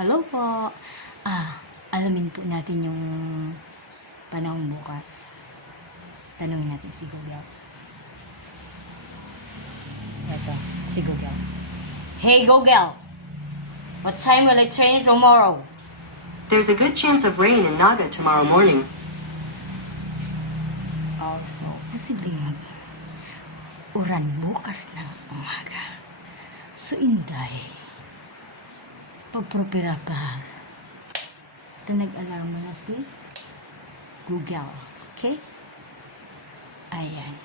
Hello po. Alamin po natin yung panahon bukas. Tanungin natin si Google. Ito, si Google. Hey Google, what time will it rain tomorrow? There's a good chance of rain in Naga tomorrow morning. Also, posibleng mag-uran bukas ng umaga. So, Inday, pagpropera pa. Ito nag-alarm na si Google. Okay? Ayan.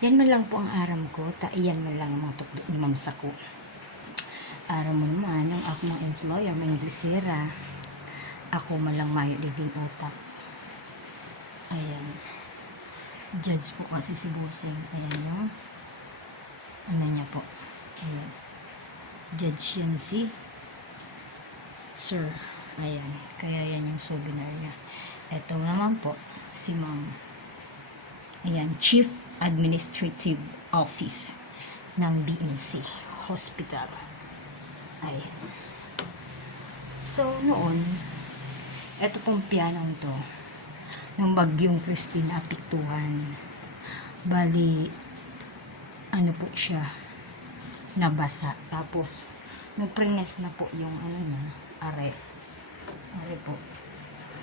Yan man lang po ang aram ko. Iyan man lang ang mga tukdok ni mamsa ko. Aram mo naman, ang ako mga employer, may Inglesera. Ako man lang mayo living utak. Ayan. Judge po kasi si Busing. Ayan yung ano niya po. Ayan. Judge yan si Sir. Ayan. Kaya yan yung souvenir niya. Ito naman po, si Ma'am. Ayan, Chief Administrative Office ng BNC Hospital. Ayan. So, noon, ito pong pianong to, nung bagyong Christine apektuhan. Bali, ano po siya, nabasa. Tapos, nagpringes na po yung ano na, are po.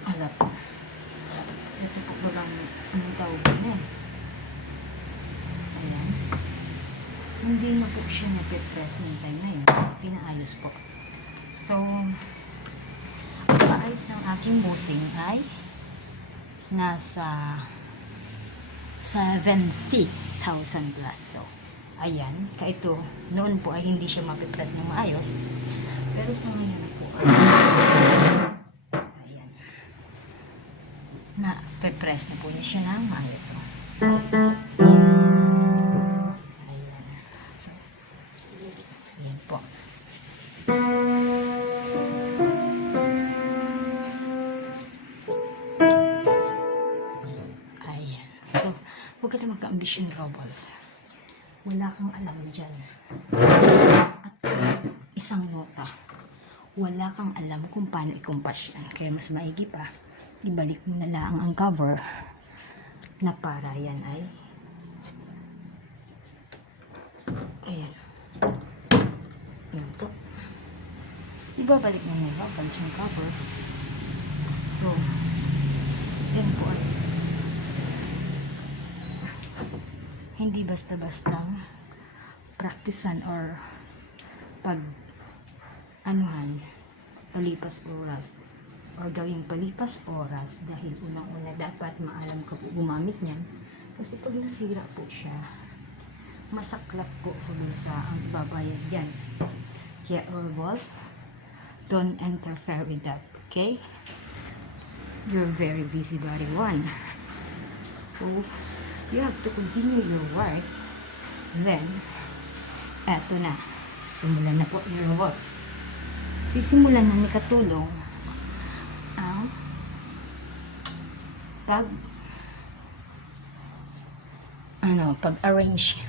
Alat. Ito po bagang anong tawag na. Ayan. Hindi na po siya napipress ng time na yun. Pinaayos po. So, ang paayos ng aking busing ay nasa 70,000 plus. So, ayan. Kaito, noon po ay hindi siya mapipress ng maayos. Pero sa ngayon po ay ayan. Na-press na po niya siya ng maayos. So, ayan. So, ayan po. Ayan. So, huwag ka na magka-ambition, Robles. Wala kang alam dyan. At isang nota. Wala kang alam kung paano ikumpas yan. Kaya mas maigi pa, ibalik mo na lang ang cover na para yan ay ayan. Yan po. So, ibabalik mo na yung cover. So, yan po ay hindi basta-basta praktisan or pag anuhan, palipas oras or gawing palipas oras dahil unang-una dapat maalam ka po gumamit niyan kasi pag nasira po siya masaklap po sa bulsa ang ibabayad dyan. Kaya always don't interfere with that, okay? You're very busy body one, so you have to continue your work. Then eto na, simulan na po your robots. Sisimulan na ni katulong ang pag-arrange.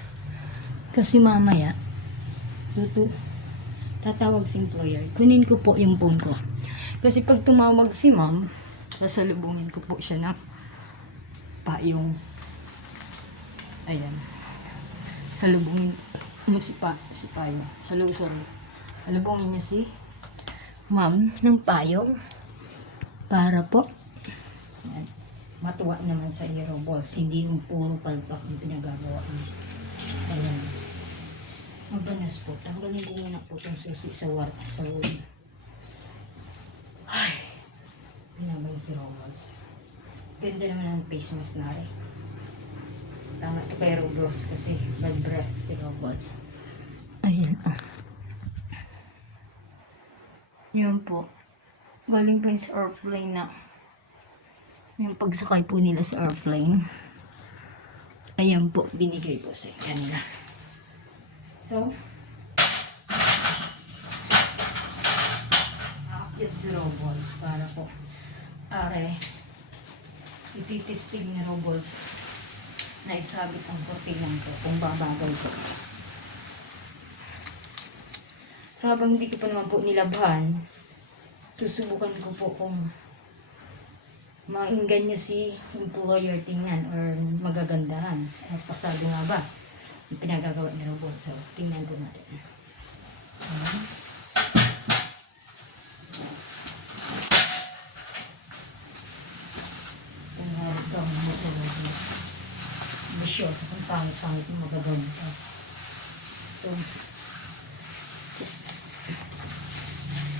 Kasi mamaya tatawag si employer. Kunin ko po yung phone ko. Kasi pag tumawag si ma'am, sasalubungin ko po siya ng payong. Ayan. Salubungin mo si payo. Salubungin niya si ma'am ng payong para po yan, matuwa naman sa hero balls, hindi yung puro palpak yung pinagagawa mo. Ayan, magbanas po, tanggalin ko muna po itong susi sa wood. Ay, pinabay si Robles. Ganda naman ang face mask na rin. Tama ito kay Robles kasi bad breath si Robles. Ayan. Yun po. Galing po sa airplane na. Yung pagsakay po nila sa airplane. Ayan po, binigay po sa kanila. So, aakyat si Robles para po ititesting ni Robles na isabit ang kortinang ko kung babagay ko. So habang hindi ko pa naman po nilabhan, susubukan ko po kung mainggan niya si employer tingnan or magagandahan. At pasado nga ba yung pinagagawa ni Robot. So tingnan po natin. Ayan. Tingnan ito ang mga bisyosa kung pangit-pangit yung magagawin ito. So, just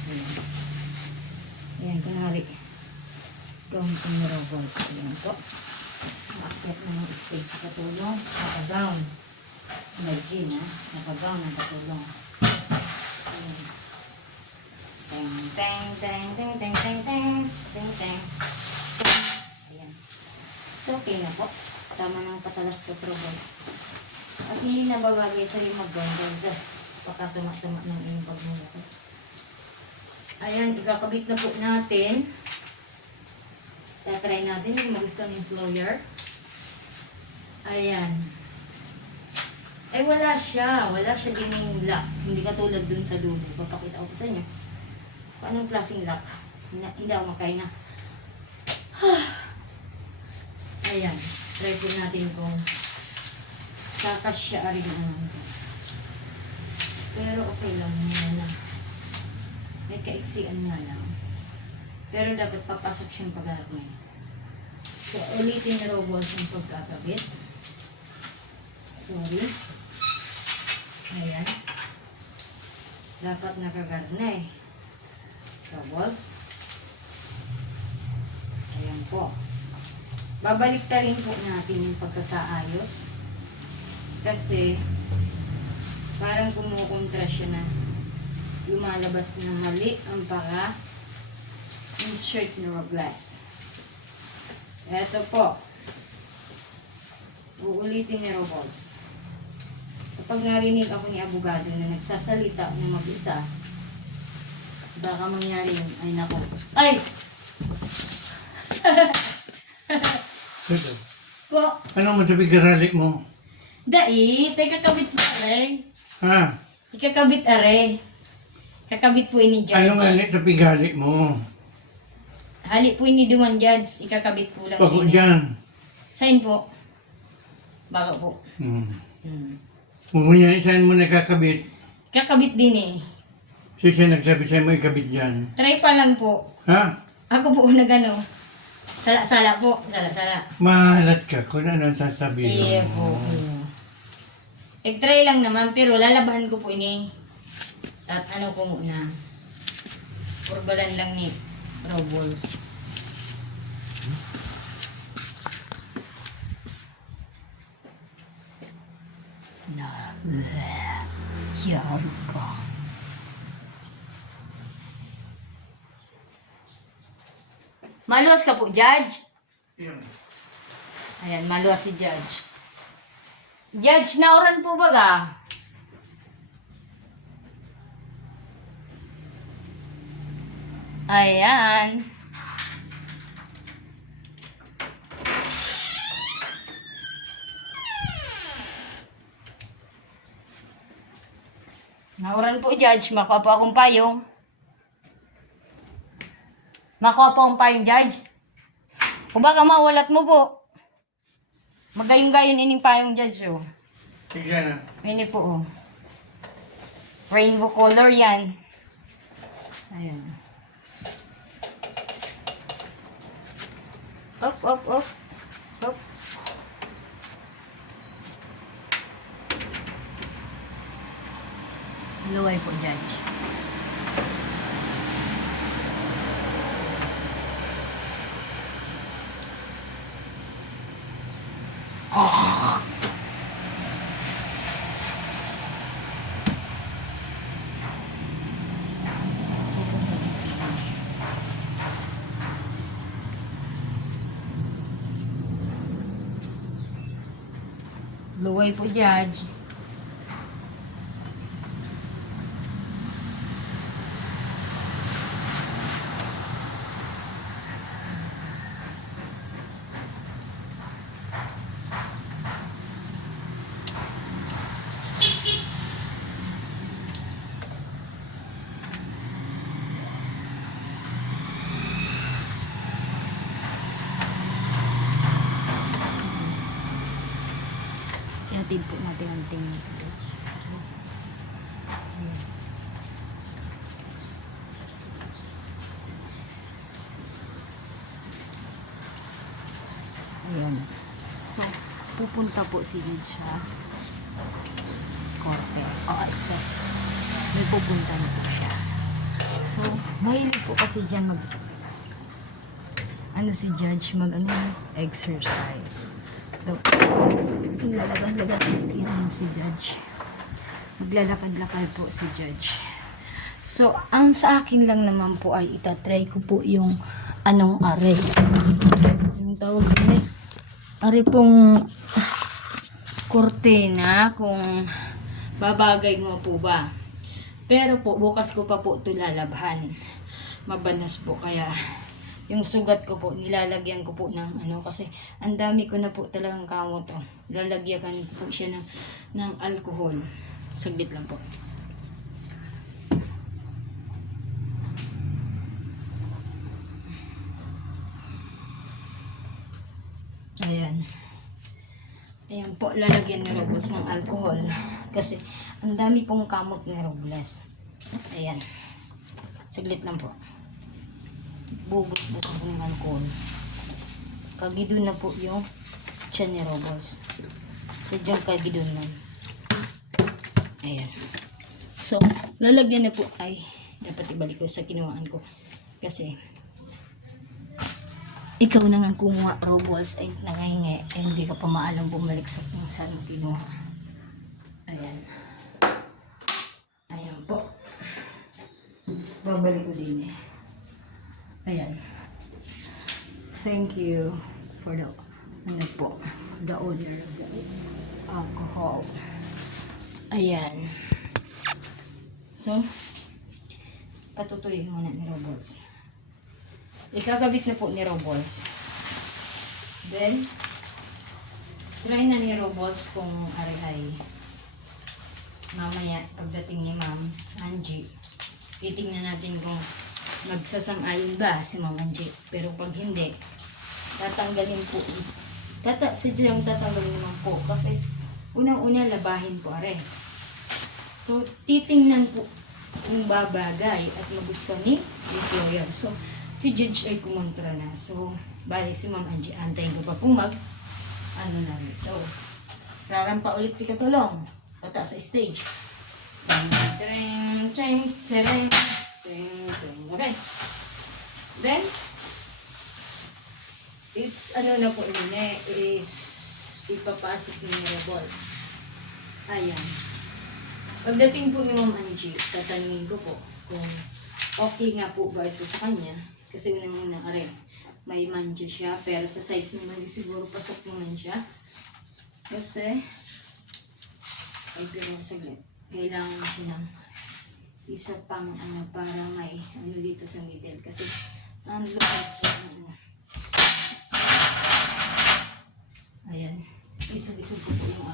ayan. Ayan, kunwari gawin ko ni Robot. Ayan po. Maakyat na ng stage sa katulong. Nakagown. Imagine ha. Nakagown ang katulong. Ayan. Teng, teng, teng, teng, teng, teng, teng, teng, teng. Ayan. So, okay na po. Tama ng patalas ko Robot. At hindi na babagay sa yung mag-gown. Baka sumak-sumak ng iyong pagmula ko. Ayan, ikakabit na po natin. Tatry natin kung magustuhan ng employer. Ayan. Ay, wala siya. Wala siya din yung lock. Hindi katulad dun sa dulo. Papakita ko sa inyo. Kung anong klaseng lock. Hindi ako makain na. Ayan. Try po natin kung kakasya rin naman ito. Pero okay lang muna na. May kaiksian nga lang. Pero dapat papasok siyang pag-arme. So, ulitin na Robot yung pagkakabit. Sorry. Ayan. Dapat nakagarne. Robot. Ayan po. Babalik ta rin po natin yung pagkakaayos. Kasi, parang kumukontra siya na lumalabas na mali ang insert neuroglass. Eto po. Uulitin ni Robots. Kapag narinig ako ni abogado na nagsasalita na mag-isa, baka mangyari yun. Ay, nako. Ay! Po. Ano mo sabi garalik mo? Dai, kakabit po are. Ha? Ikakabit are. Kakabit po ini judge. Ano nga ni sabi galik mo? Hali po ini duman judge. Ikakabit po lang Pako ini. dyan. Sign po. Baka po. Hmm. Kung niya, saan mo nakakabit? Kakabit din eh. Siya nagsabi sa'yo mo ikabit dyan. Try pa lang po. Ha? Ako po nagano. Sala-sala po. Sala-sala. Mahalat ka kung ano ang sasabihin Iya po. Try lang naman pero lalabahan ko po ini. At ano po muna. Purbalan lang ni Robles. Na. Yari ka. Maluwas ka po, Judge. Ayan, maluwas si Judge. Judge, nauran po ba ka? Ayan. Nauran po, Judge. Makuha po akong payong. Makuha po akong payong, Judge. Kung baka mawalat mo po. Magayon-gayon ining payong, Judge. Oh. Sige na. Ini po, oh. Rainbow color yan. Ayan. Up, up, up. Up. Luway po, Judge. Luway po, Judge. Hatid po natin ang tingin si Judge. Ayan. Ayan. So, pupunta po si Judge sa korte. O, step. May pupunta na po siya. So, mahilig po kasi dyan si Judge exercise. So, maglalakad-lakad yan si Judge. Maglalakad-lakad po si Judge. So, ang sa akin lang naman po ay itatry ko po yung are. Yung tawag din are pong kurtina kung babagay mo po ba. Pero po, bukas ko pa po ito lalabhan. Mabanas po kaya yung sugat ko po, nilalagyan ko po ng kasi ang dami ko na po talagang kamot lalagyan ko po siya ng alcohol. Saglit lang po. Ayan. Ayan po, lalagyan ni Robles ng alcohol. Kasi ang dami pong kamot ni Robles. Ayan. Saglit lang po. Bubugbog ko ng alcohol. Kagidon na po yung tiyan ni Robles. Sadyang kagidon na. Ayan. So, lalagyan na po. Ay, dapat ibalik ko sa kinuhaan ko. Kasi, ikaw na nga kumuha, Robles, ay nangahingi. Eh, hindi ka pa maalam bumalik sa kung saan mo kinuha. Ayan. Ayan po. Babalik ko din eh. Ayan. Thank you for the the owner of the alcohol. Ayan. So, patutuyin muna ni Robles. Ikagabit na po ni Robles. Then, try na ni Robles kung ay mamaya pagdating ni Ma'am Angie. Titingnan natin kung magsasang-ayon ba si Ma'am Angie. Pero pag hindi, tatanggalin po. Sadyang tatanggalin naman po. Kasi unang-una labahin po are. So, titingnan po kung babagay at magustuhan ni employer. So, si Judge ay kumontra na. So, bali si Ma'am Angie, antayin ko pa po na rin. So, rarampa ulit si Katulong. Tata sa stage. Okay. Then, is na po is ipapasok ni Robles. Ayan. Pagdating po ni Ma'am Angie, tatanungin ko po kung okay nga po ba ito sa kanya. Kasi unang-unang may manja siya, pero sa size naman siguro pasok naman siya. Kasi, ay pero saglit, kailangan siya ng isa pang para may dito sa middle. Kasi, ang lupit siya. Ayan. Isog-isog po yung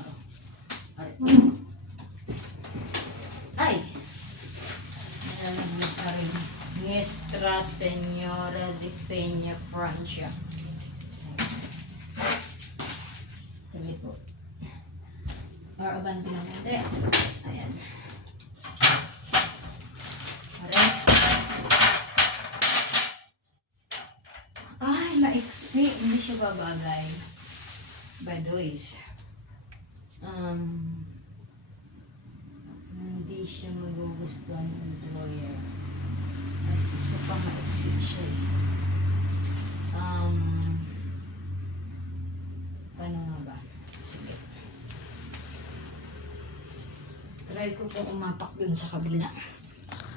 Ay! Nuestra Señora de Peña, Francia. Sabi po. Or abanti na mente. Ayan. Ay, maiksi. Hindi siya babagay. Badoys. Hindi siya magugustuhan ng employer. At isa pa ma-exit siya eh. Paano nga ba? Sige. Try ko po umapak dun sa kabila.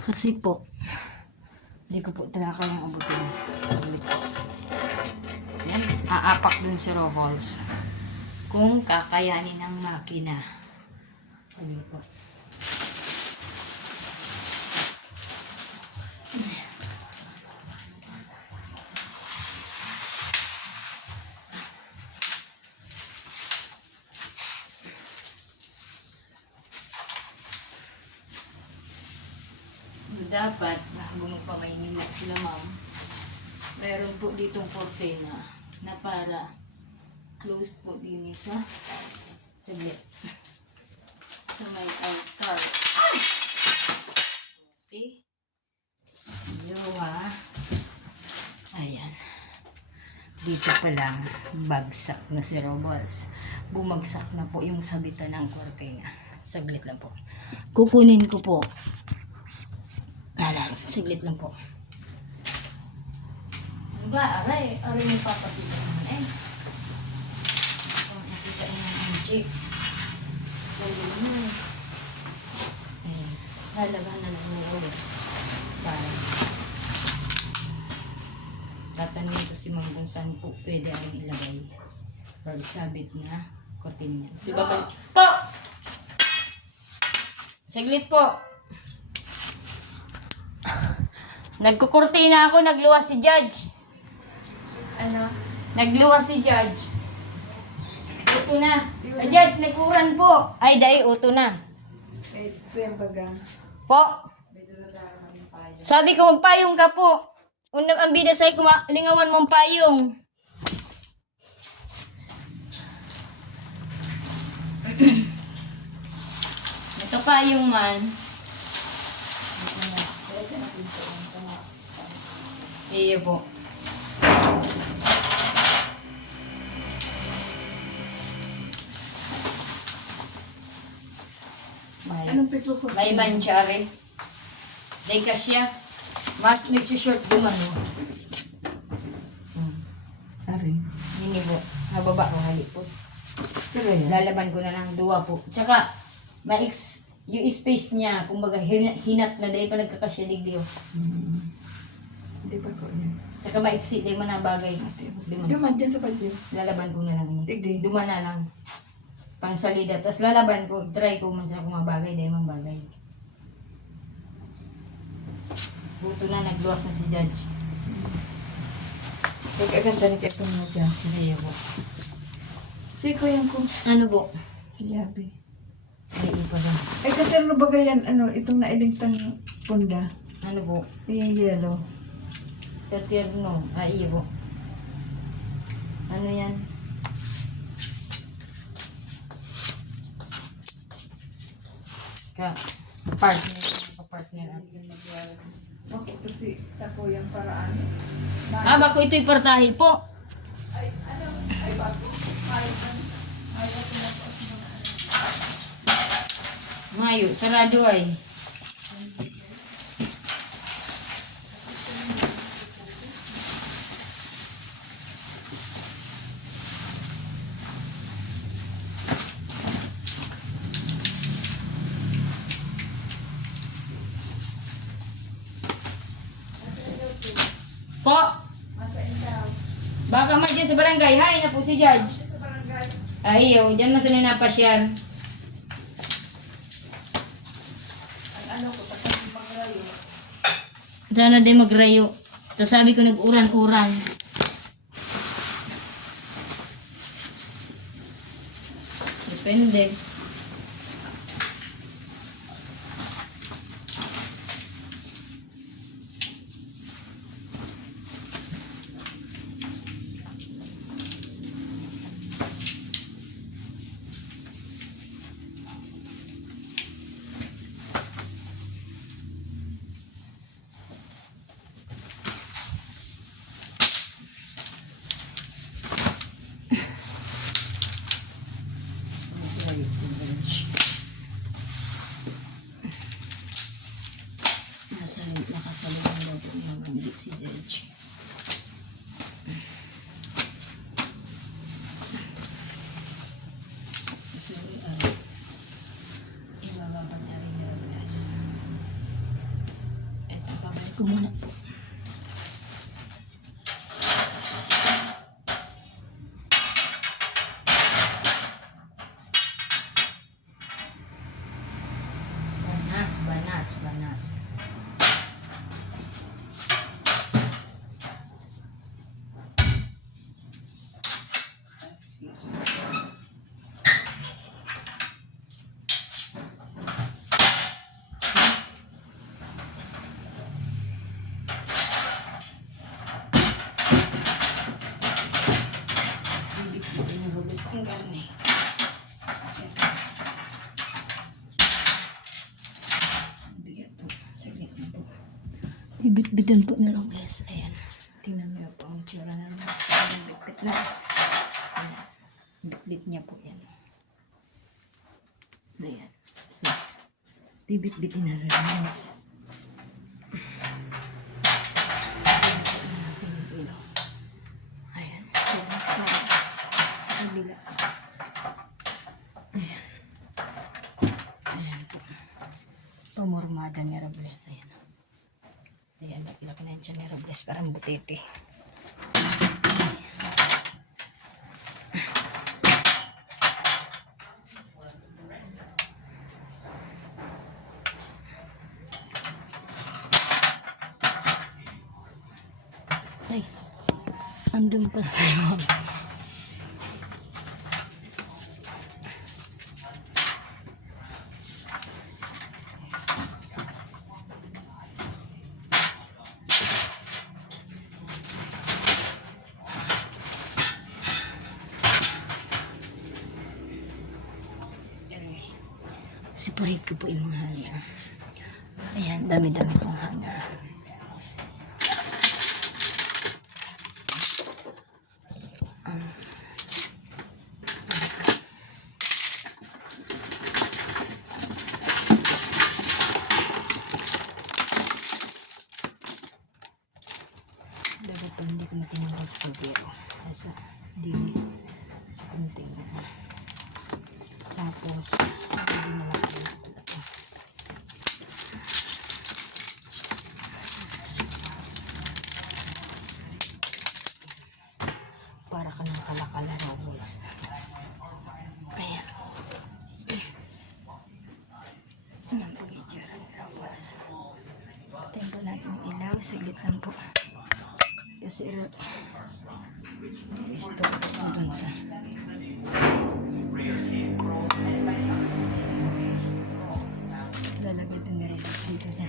Kasi po, hindi ko po talaga kayang abutin. Yan, aapak dun si Robles. Kung kakayanin ng makina. Sabi po. Dapat, bago magpamainila sila ma'am, meron po ditong cortina na para closed po din sa Saglit. Sa may altar. See? Luha. Ayan. Dito pa lang, bagsak na si Robles. Bumagsak na po yung sabitan ng kortina. Saglit lang po. Kukunin ko po. Saglit lang po. Ano ba? Aray yung papasitan naman eh. Kung nakita niyo ang chick. Saglit naman. Ayan. Lalaghan na lang ni Robles. Para tatanungin ko si Mang kung saan po pwede ang ilagay. Or sabit na kortina. Si Baka po! Saglit po. Nagkukurtina ako, nagluwas si Judge. Ano? Nagluwas si Judge. Uto na. Judge, nagkuran po. Ay, dahil uto na. Wait, yung bagang. Po. Sabi ko, magpayong ka po. Unang ang bida sa'yo, lingawan mong payong. Ito payong man. Iyo po. Anong piko ko? May manchari. Day kasya. Mas nagsushort dumano. Ari. Hindi po. Mababa ko hali po. Pero yan. Lalaban ko na lang duwa po. Tsaka, yung space niya, kumbaga hinat na dahil pa nagkakasya digdi. Hindi pa ko yan. Tsaka maiksi, dahil man nabagay. Duman dyan sa padyo. Lalaban ko na lang ini. Digdi. Duma na lang. Pang salida. Tapos lalaban ko, try ko man sa kung mabagay, dahil man bagay. Buto na, nagluwas na si Judge. Pag-aganda ni Kepon mo dyan. Hindi po. Si Kuyang ko. Ano po? Si Yabi. Ay, iba lang. Ay, katerno ba yan? Ano, itong nailintang punda. Ano po? Yung yellow. Tertierno. Ay, iyo po. Ano yan? Partner. Partner natin. Bakit ito si sa Kuyang paraan? Ah, bako ito'y partahi po. Ay, ano? Ay, bago. Mayo, sarado ay. Po, Masa ikaw? baka man dyan sa barangay. Hay na po si Judge. Sa barangay. Ay, iyo, dyan man sa ninapasyar. Ang ano ko, tapos yung pangrayo. Sana din magrayo. Tapos sabi ko nag-uran-uran. Depende. Nakasalubong daw po ng mandi si Judge. So, ibababag na rin yung glass. Eto, babalik ko muna po. Banas. Excuse me. Ibit-bitin po ni Robles. Ayan. Tingnan niyo po ang tsura na Robles. Ayan, bit-bit na. Ayan. Bit-bit niya po yan. Ayan. So, bibit-bitin na Robles. Ayan. Sa kabila. Ayan. Ayan po. Pumurmada ni Robles. Ayan. Ayan, laki-laki na dyan ni Robles. Parang butete. Ay, andun pala sa'yo. Sipurit ko po yung mga hanger. Ayan, dami-dami kong hanger. Dapat pag hindi ko natinanggal sa tubero. Sa dili. Sa container. Tapos, hindi na lang ito. Para ka ng kalakala Robles. Ayan. Ayan po itsura ni Robles. Patayin po natin yung ilaw. Saglit lang po. Kasi isto ko dun sa lalagay ito ni Robles dito sa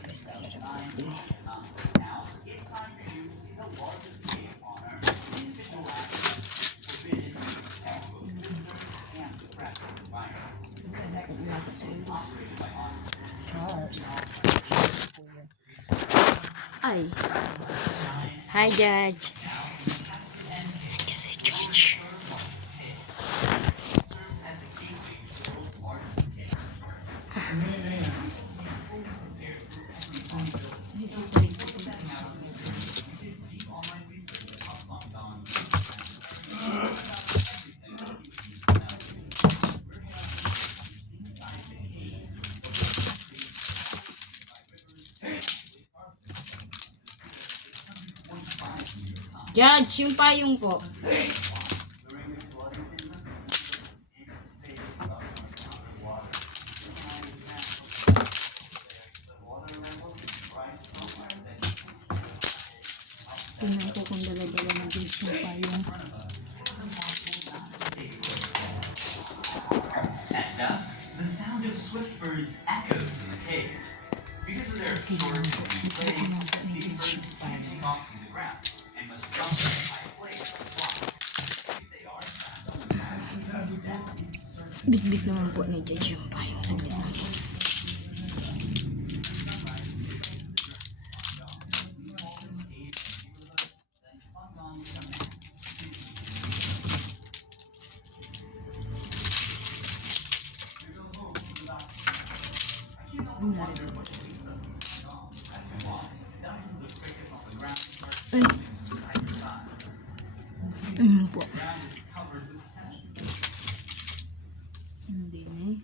pesta ni Robles din. Ilagay sa ilo. Ay. Hi, Judge. Nandiyan si Judge. Judge, yung payong po. Tingnan ko kung dala-dala na din yung payong. At dusk, the sound of swift birds echoes in the cave. Because of their short legs, these birds can't take off from the ground and must jump at a high place to fly. If they are trapped, Bit-bit naman po ni Judge yung payong. Saglit lang. Ay. Po. Hindi na eh.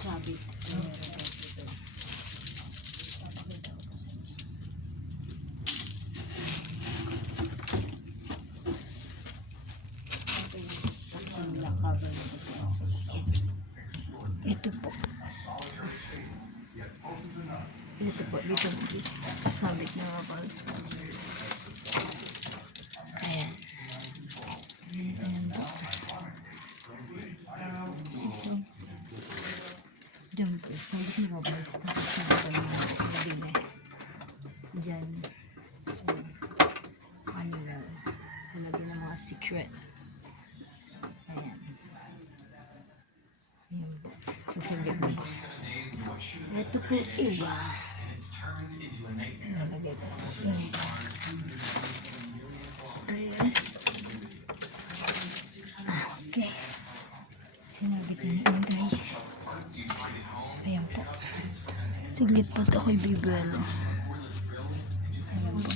Sabi ko. Ito po. Ito po. Dito. Sabit na mga pals. Ayan. Ayan po. Siyempre, sabi ni Roberts, tapos yung sabi na, dyan, ano lang, talaga ng mga secret. Ayan. Ayan po. Susundin mo po. Ito po iba. Nalagay ko. Ayan. Okay. Sinabi ko ni Inday. Ayan po. Siglit po ito ako'y bibelo. Ayan po.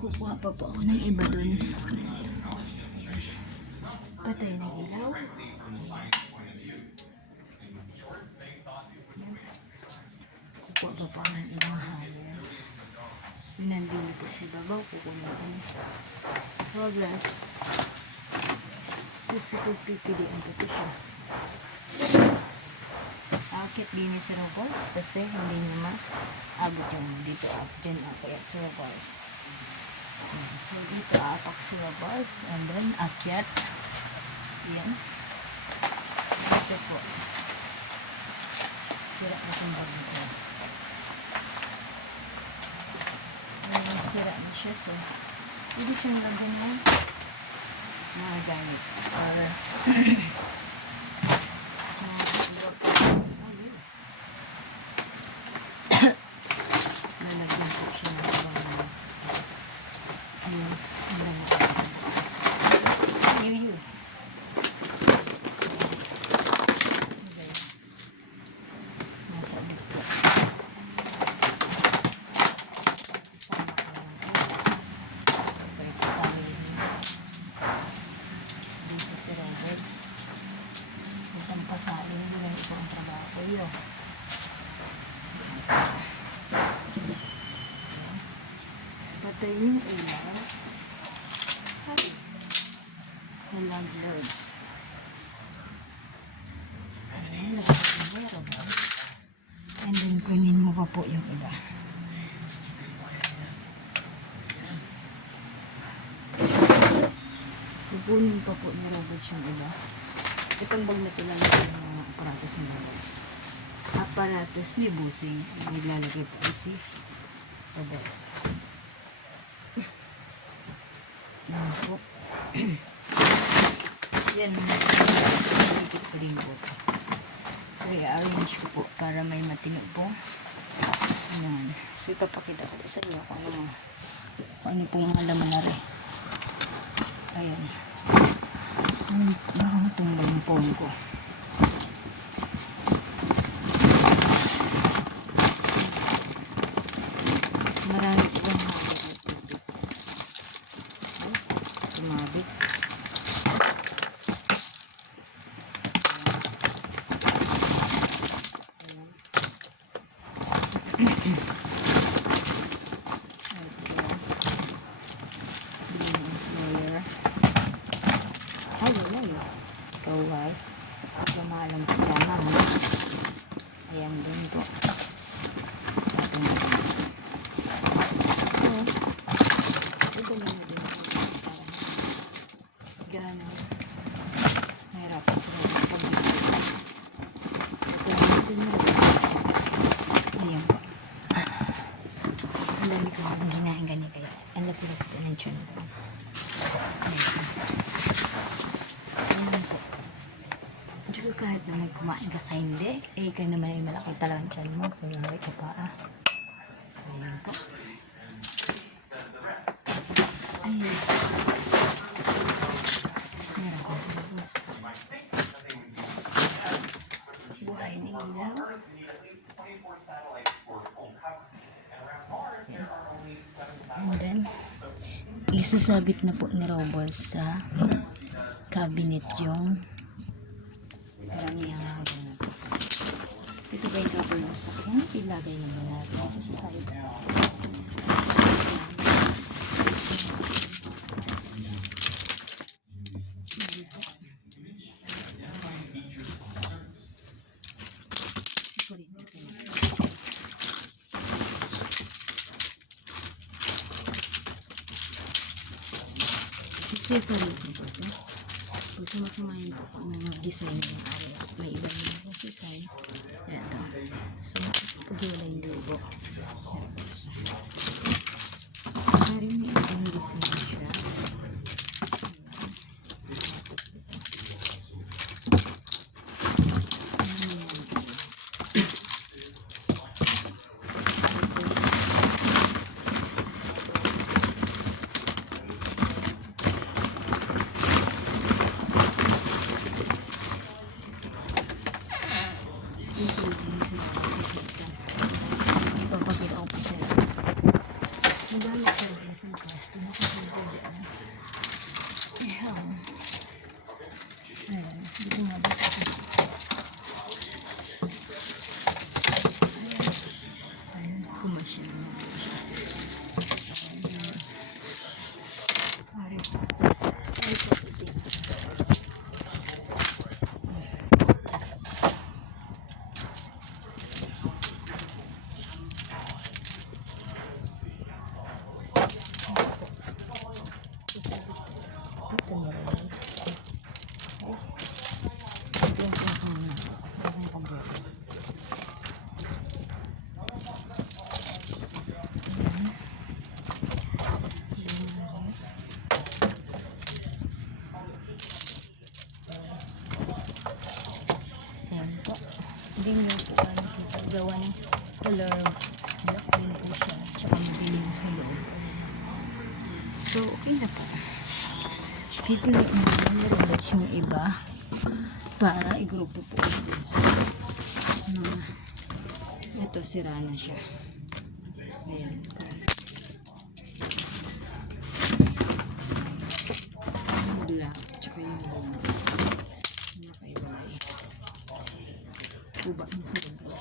Kukuha pa po ako ng iba dun. Patay ng ilaw. Kukuha pa po ako ng ibang hanger. Pinandili ko sa babaw. Kukuha ko na. Progress. Kasi pagpipiliin ko siya. Akit din sa Robles kasi hindi niya maabot yung dito up. Dyan up kaya sa Robles. So dito apak sa Robles and then akyat. Yan. Ito po. Sira na sa bag nito. Ayan, sira na siya. So, pwede siyang lagyan ng mga gamit. Para lalagyan ko siya ng ibang ayun, yun. Nasa dito. Dito si Roberts. Itang pasain din ang isang trabaho ko yun. Patay yung ilaw. Ay. The landlords. Ayan, nakapagin mo Roberts. And then, kunin mo pa po yung iba. Kukunin pa po ni Roberts yung iba. Itong bag na lang yung mga aparatos ni Roberts. Aparatos ni Busing. Naglalagay pa si Roberts. Yan po. Yan. Ikot ko din po. So, i-arrange ko po para may matino po. Yan. So, ipapakita ko sa inyo kung ano pong mga laman na rin. Ayan. Baka matumbal yung phone ko. Marami po ang hagod. Tumabit. Kaway. Lumalang kasama. Ayan din po. So, ito lang na din. Gano'n. Mahirapan sila ng pag-ibig. Ito lang din na. Ayan po. Ang dami ko akong ginahin ganyan kaya ang lapirap ko ng tiyan ko. Ayan po. Diyo kahit na may kumain ka sa hindi, eh ka naman ay malaki talagang tiyan mo. Kunwari ka pa Ayan po. Ayan. Meron ko sa labos. Buhay ni ilaw. And then, isasabit na po ni Robol sa cabinet yung karamihan na ganun. Ito ba yung cover ng sakyan? Ilagay na ba natin ito sa side? Separate na po ito. Pag sumasamahin po kung ano mag-design yung area, may iba yung design. Kaya ito. So, pag-iwala yung dugo. Pari may ibang design siya. Ipapakita ko po sila. Madami ko rin sa pwesto. Ayan. Ayan. Dito nga ba ito? Ayan. Kumasya na. Pari po. Pari po. Hindi nyo po gawa ng color black din po siya tsaka madilim sa loob. So okay na po. Pipilit mo na nilabas yung iba para igrupo po dun sa ito sira na siya. Ayan. Black tsaka yung nakaiwalay. Uba niya sa labas.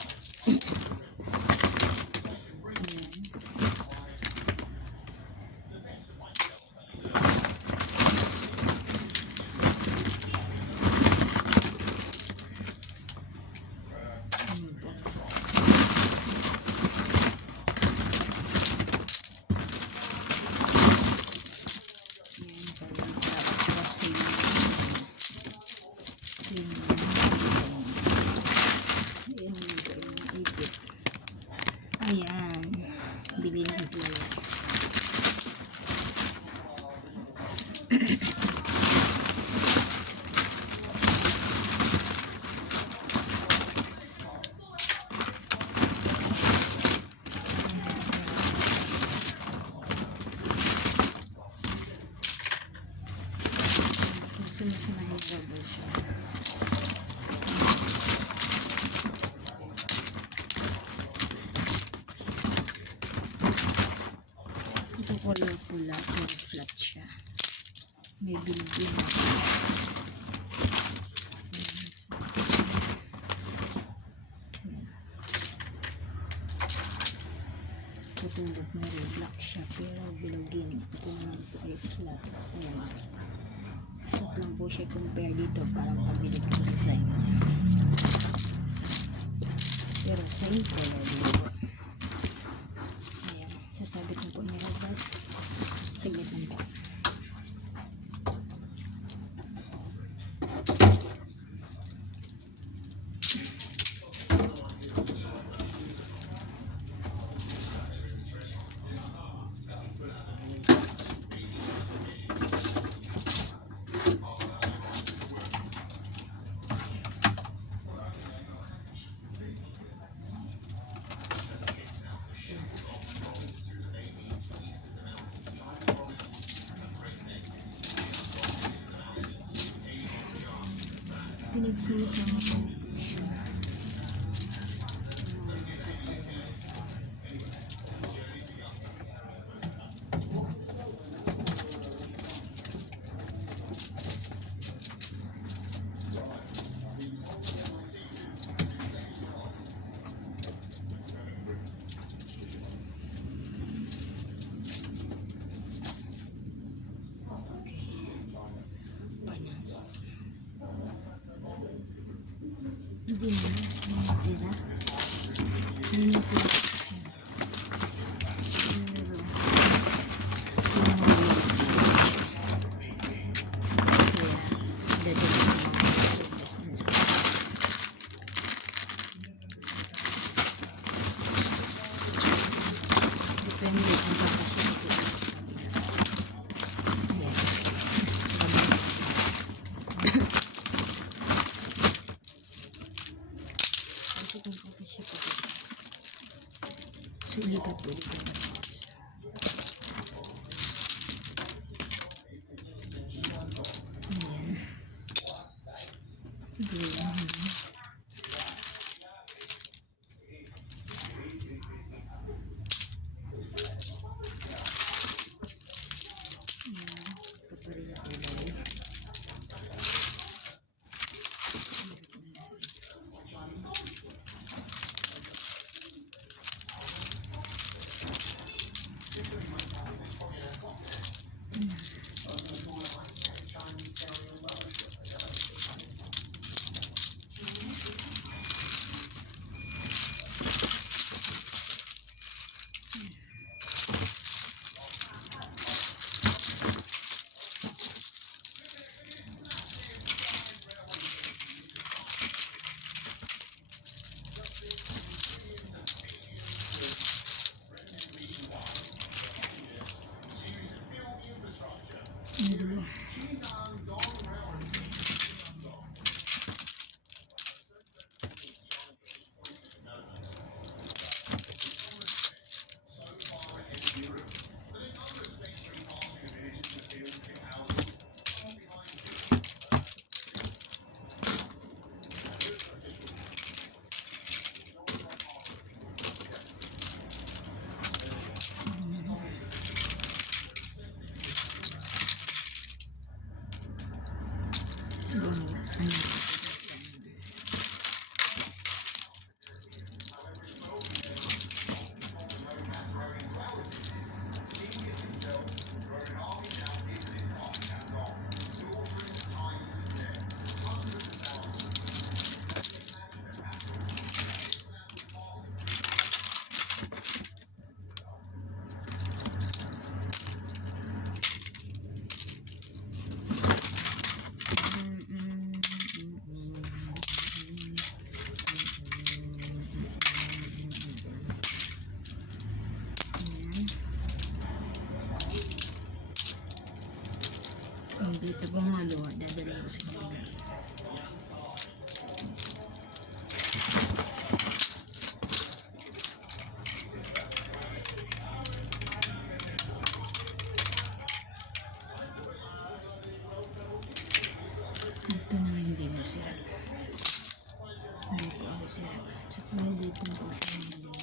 Ayan. Ayan, bili ng play. Sumasamahin na rubber siya. Ito color pula, pero flat siya. May building. Tutulog na rin, black siya, pero bilogin. Ito naman po ay flat. Ayan. Flat lang po siya compare dito para pagbilig ng design niya. Pero same color dito. Ayan, sasabit na po niya labas. Saglit lang po. nagsisama. Panas. Hindi na. Tira. Hindi na tira. Depende kung bakit siya ito. Kasi kung bakit siya ito. Sulikat po dito. Ayan. Ayan. Dulo. Dito bumalo, dadali ko sa kanila. Ito na hindi mo sira. Hindi ko ako sira. Sa kung dito ko sira na din.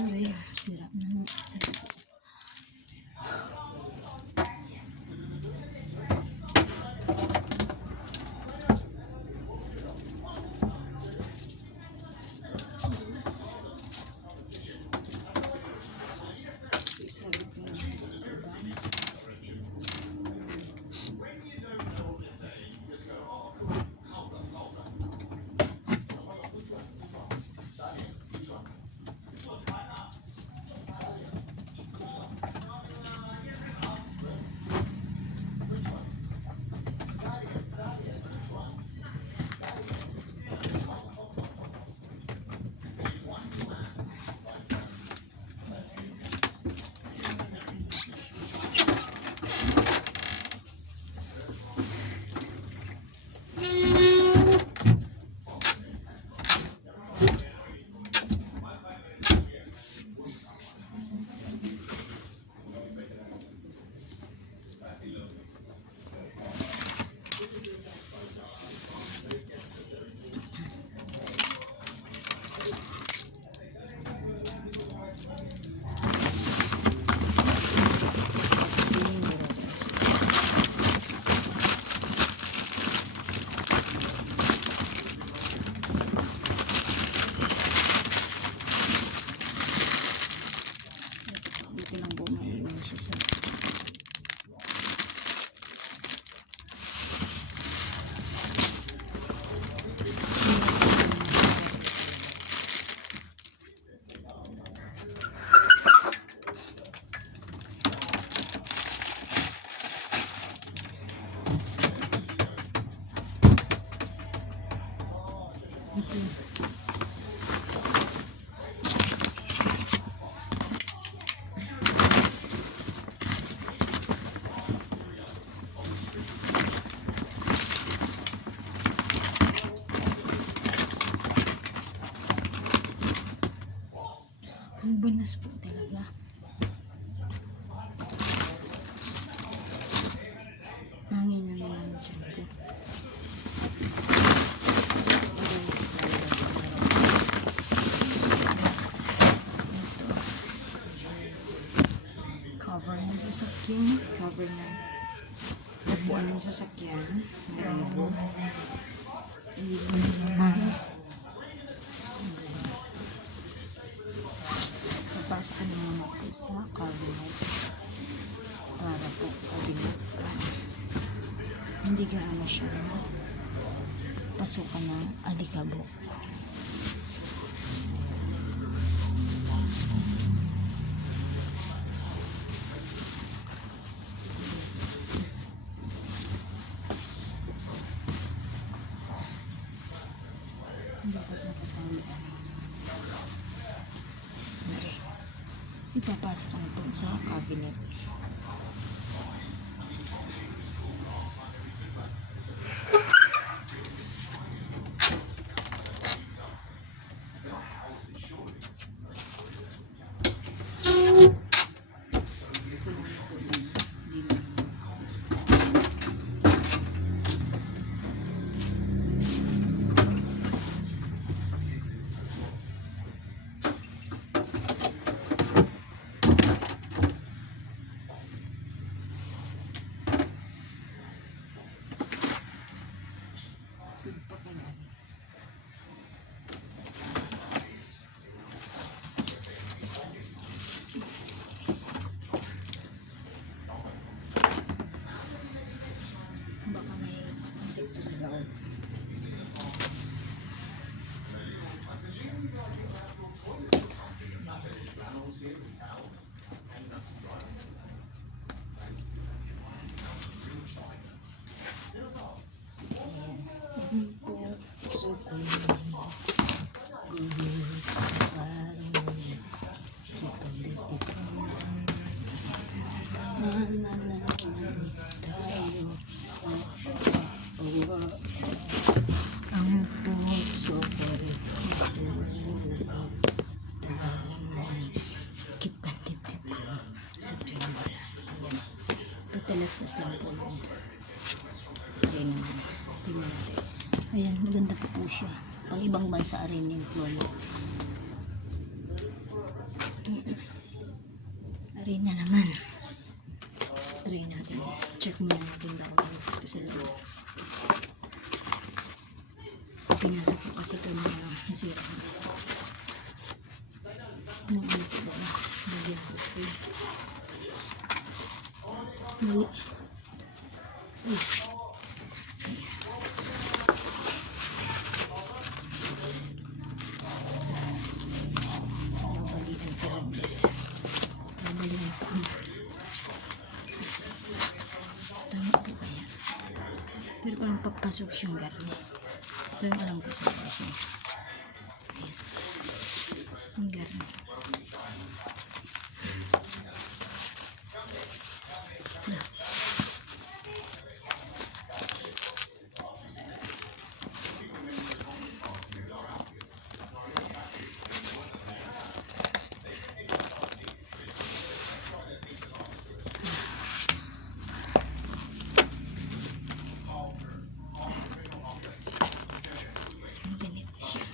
Aray, sira na mo. Sabi ko na sa bahay. Ang banas po talaga. Hangin na naman ang tiyan ko. Cover ng sasakyan. Cover ng upuan ng sasakyan. Ngayon. Ibon naman. Papasok ko naman ako sa cabinet para po cabinet hindi gaano siya pasukan ng alikabok. Dapat nakatama. Mari. Si papasok ko na po sa cabinet. Baka may insekto sa loob. Puso ko guhit parang tayo. Ang puso ko kipantip-tip ko sa tuwing wala. Pagkalastas lang po yun. Ayan naman. Tingnan natin. Ayan, maganda po siya. Pang ibang bansa rin yung flow. Arena naman. Try natin. Check muna natin daw ang insekto sa loob. Pinasok ko kasi ito na nasira. Nung ano po ba? Nagyan ko spray. Mali. Uy. Babalikan ka rin, bless. Babalikan pa ang tama po kaya. Pero parang papasok siyang garni. Pero alam ko sa presyo. Ayan. Ang garni. Wala. Ang ganit na siya.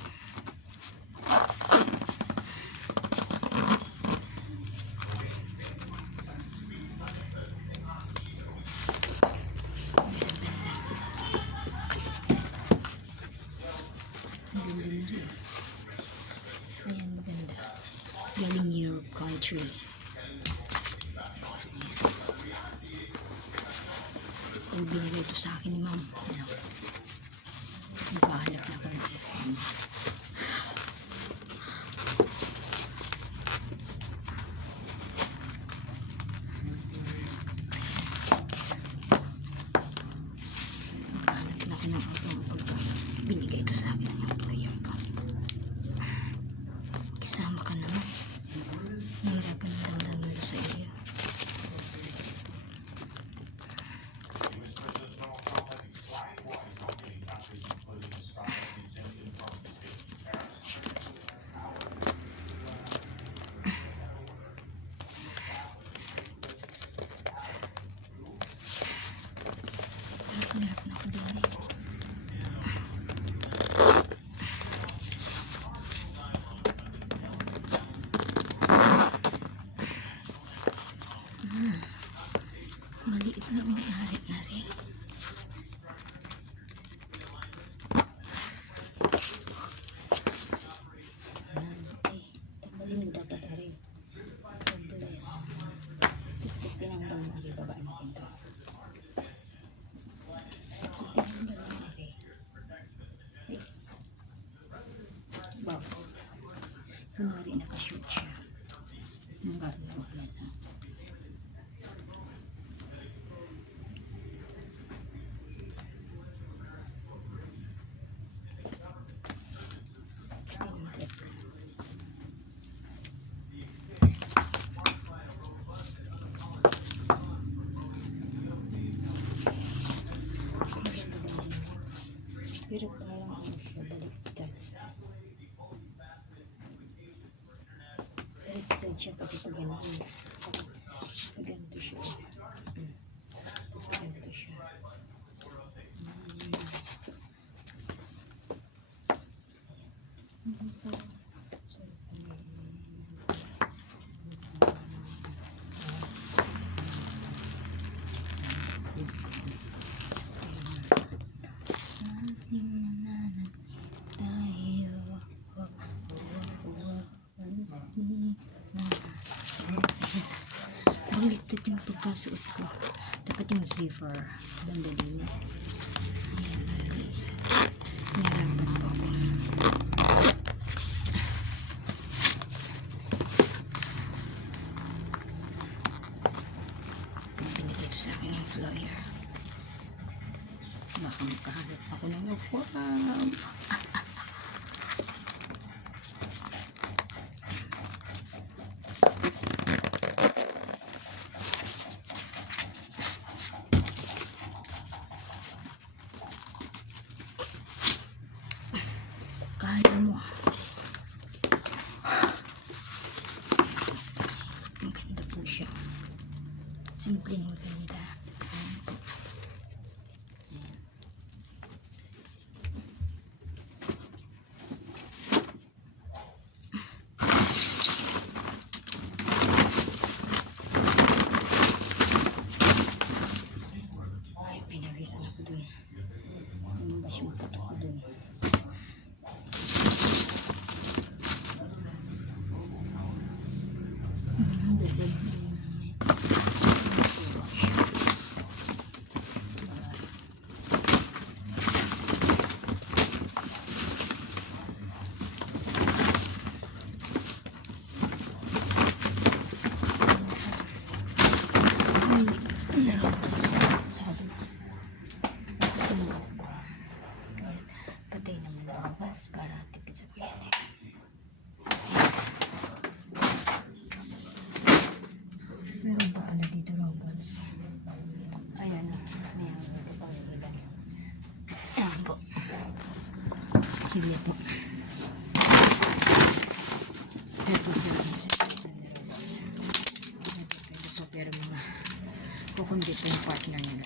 Ayan, maganda. Galing Europe country. Ayan. Ay, binigay ito sa akin ni ma'am. Ano? Nagkahanap na ako ng nagkahanap na ako ng binigay ito sa akin ng employer. Pero parang ano siya, baliktad. Baliktad siya kasi pag ganito. Pag ganito siya. Pag ganito siya. Baliktad yung pagkasuot ko. Dapat yung zipper. Bandali na. Ayan, mali. Nahirapan po ako. Binigay ito sa akin yung flyer. Baka makahanap ako ng upuan. Kaya mo. Maganda po siya. Simpleng maganda. Ayan po. Ayan. Ay, pinawisan ako dun. Lumabas yung puto ko dun. Patay naman ang labas para tipid sa kuyanin. Meron pa pala dito robots. Ayan o. Ayan. Ito pa rin iba. Ayan po. Sige po. Ito sa robots. Ito po pero mga kukundi po yung partner nila.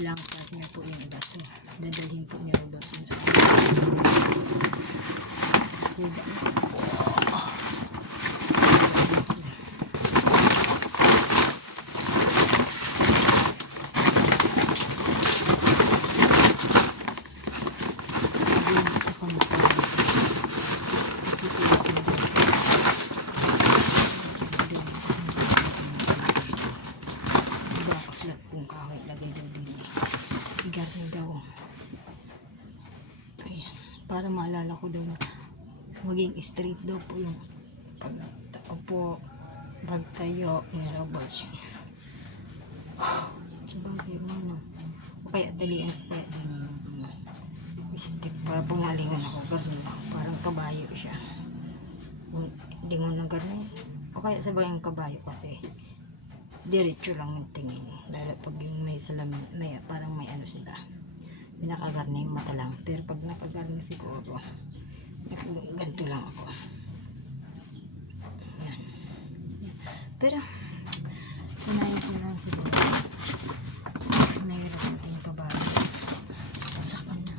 Ilang partner po yung iba. So, dadalhin po ni robots yung sa kuba na. Sa pamukha. Kasi bakit kung kahoy lagay daw din. Igarin daw. Ayan. Para maalala ko daw maging straight daw po yung pagtaupo, pagtayo ni robots yun. Sabagay mo no. O kaya talian ko kaya stick para pumalingan ako ganun lang. Parang kabayo siya. Hindi mo ng ganun. O kaya sabay ang kabayo kasi diretso lang yung tingin. Lalo pag yung may salamin, may, parang may ano sila. Pinakagarna yung mata lang. Pero pag nakagarna siguro, ganito lang ako. Yan. Pero, sanayin ko lang siguro. Mayroon natin kabayo. Saka na.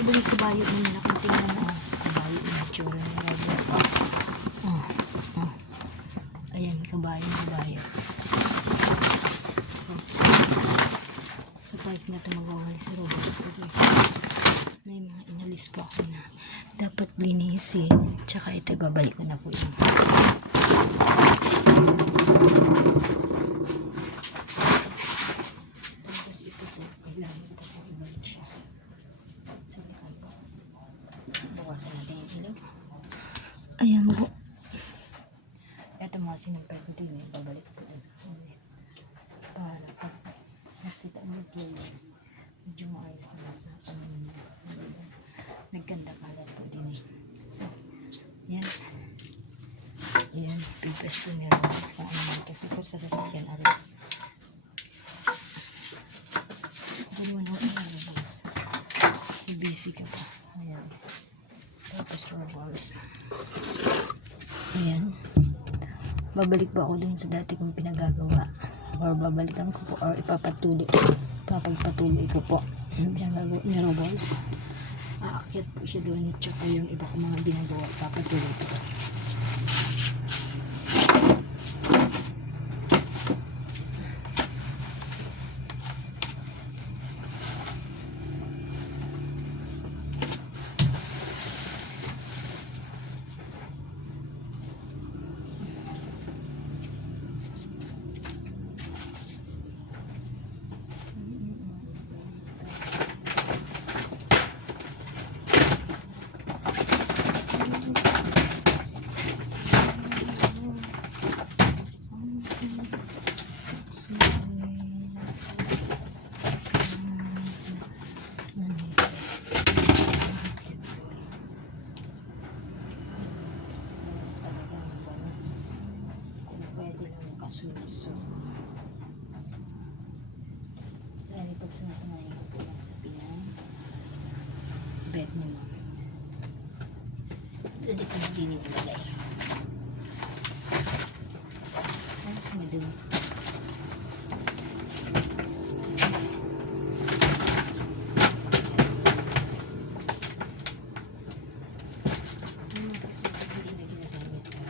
Ibang kabayo din nila kung tingnan na kabayo yung itsura ng robots. Ayan, kabayo. So part na ito magwawali sa robots kasi may mga inalis po ako na dapat linisin. Tsaka ito ibabalik ko na po yung tapos ito po kailangan po po ibalik siya. Bawasan natin yung ilaw. Ayan po. Ito mga sinampay ko din. Babalik ko din sa kulit. Para pag nakita mo ito, medyo maayos na sa nagganda kalat po din eh. So, yan. Yan. Pipes ko meron. Kung ano ito. Siguro sa sasakyan. babalik ba ako dun sa dati kong pinagagawa, or babalikan ko po, or papagpatuloy ko po yung pinagagawa ni Robols. Aakyat po siya doon, tsaka yung iba kong mga ginagawa, papatuloy ko po. Suso. Dahil pag sumasamahin ko po lang sa pinang bed ni Mom. Pwede ko na din ilagay. Ay, madumi. Kasi hindi na ginagamit ko.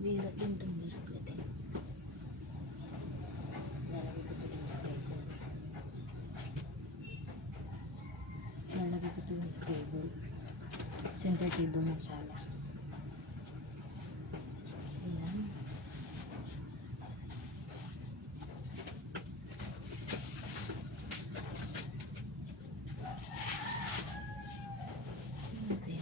Birat din itong busuklat eh. Lalagay ko ito lang sa table. Lalagay ko ito lang sa table. Center table ng sala. Ayan. Okay.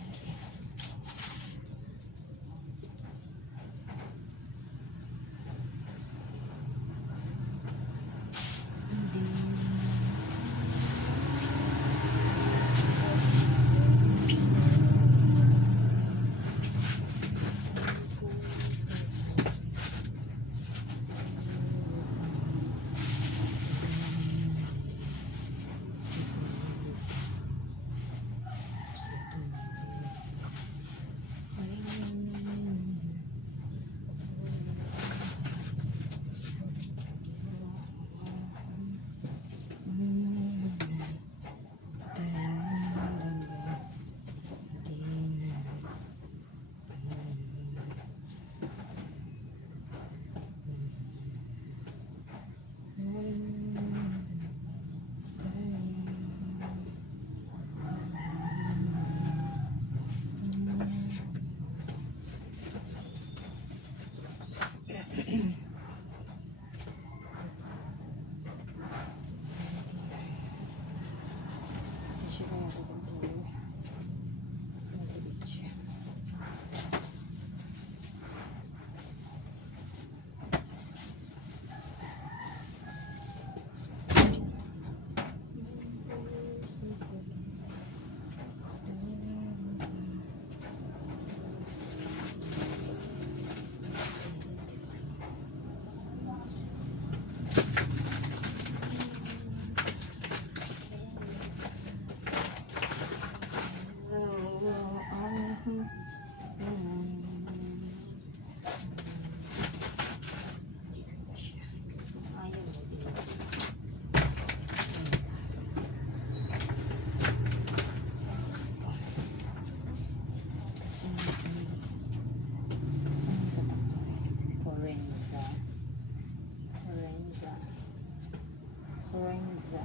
Forenza.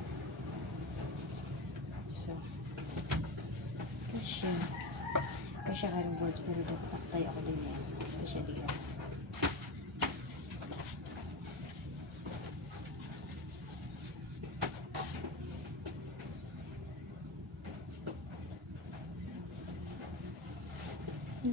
So, kasya. Kasya ka rin words, pero dapat tayo ako din yan. Kasya di yan. Ay,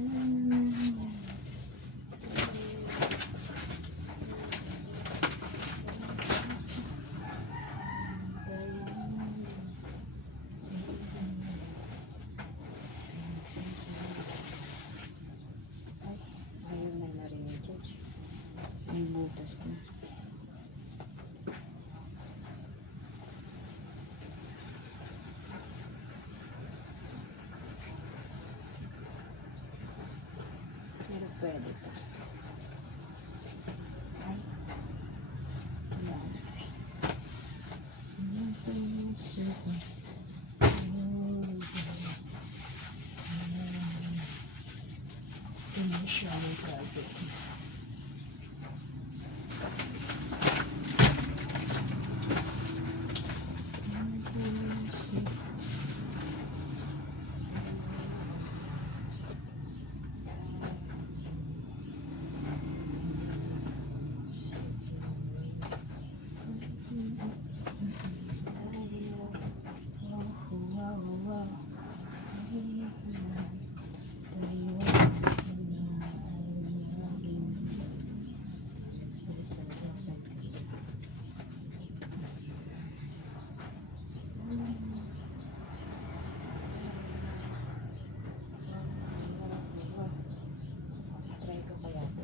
ayun may narinig, George. May butas na. Pero pwede pa. Ay. Wala na rin. Emotional project. Try ko kaya ito.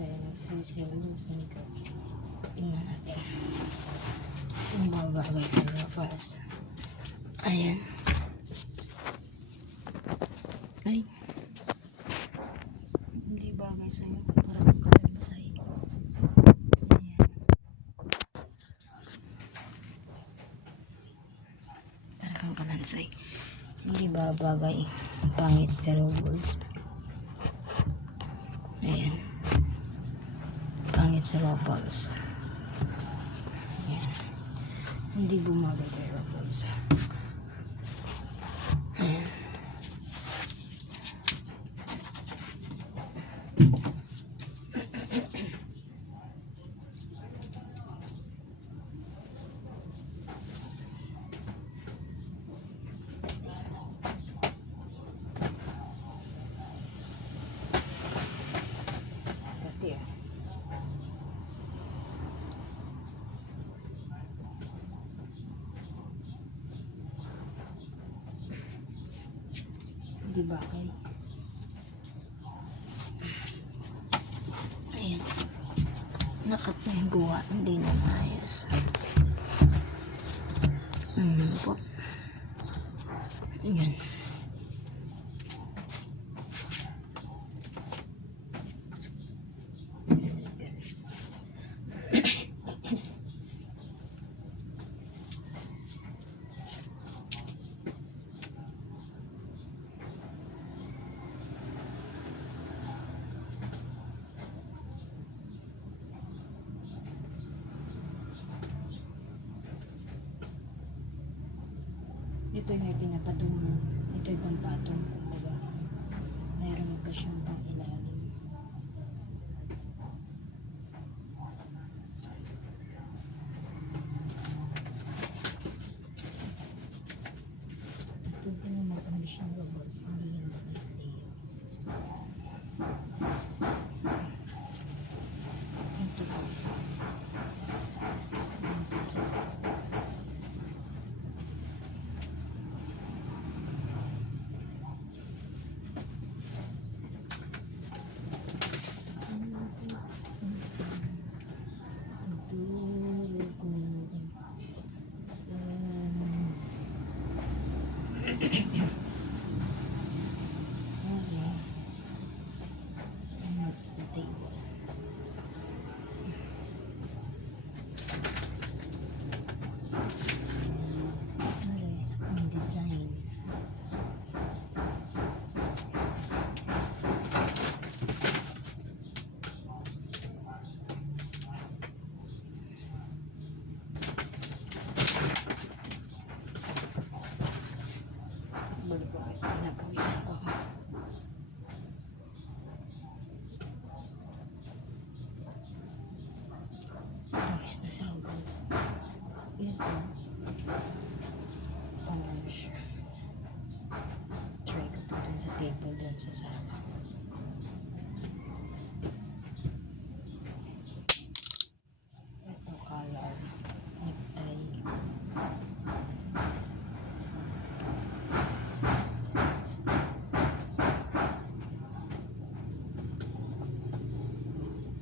Tayo nagsisilusan ka. Tingnan natin. Kung babagay ka na fast. Ayan. Ay. Hindi bagay sa'yo. Parang kalansay. Ayan. Parang kalansay. Hindi babagay. Pangit pero balls. Ayan. Pangit sa ruffles. Ayan. Hindi bumagay kay ruffles. Ayan. Dati ah. Di bagay. Ayan. Nakat na yung gawa. Hindi na maayos. Po. Ayan. Ito may pinapatungan. Ito yung pampatong. Kumbaga, mayroon pa siyang pang ilalim. Ito ko na mag-ambis ng robots. Hindi yan mag-stay. Ito po. Manipis na sa labas. Ito. Pang ano siya. Try ko po dun sa table dun sa sala. Ito color. Necktie.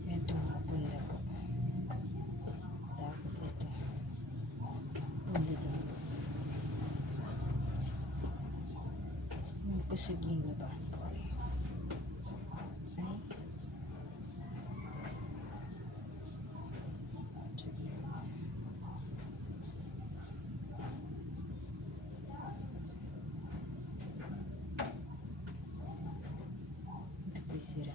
Ito mga pula po. Dapat ito. Pula din. May posibleng labahan po ay. Ay. Sige. Ito po'y sira.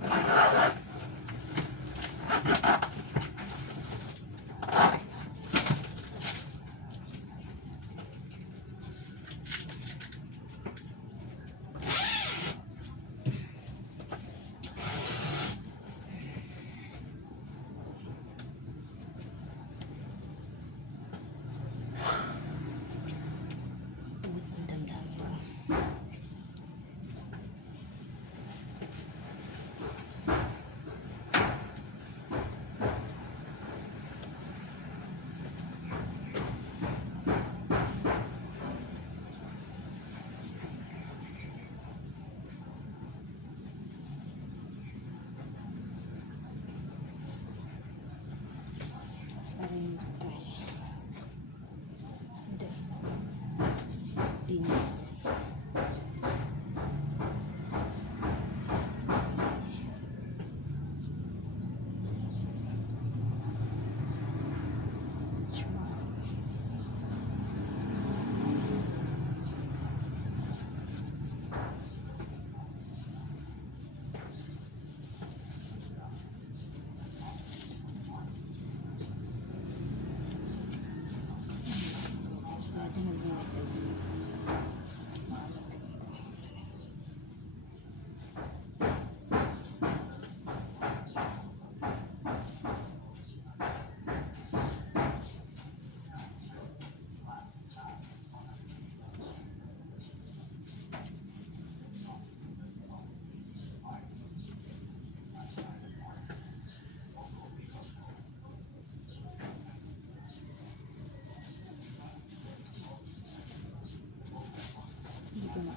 Ang damdamin ko. Parang tayo. Hindi. Dinis. Masyado nagbuhat. Hindi ko na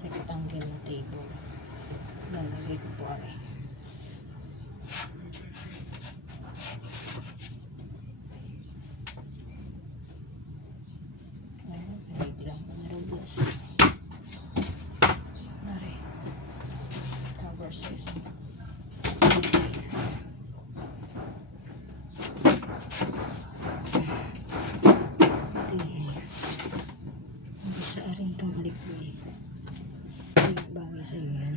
rectangle na table. Lalagay ko po ari. Ayun, lang po na rubles. Ari. Cover system. Hindi sa aring pang alikwi. Bagay sa iyo yan.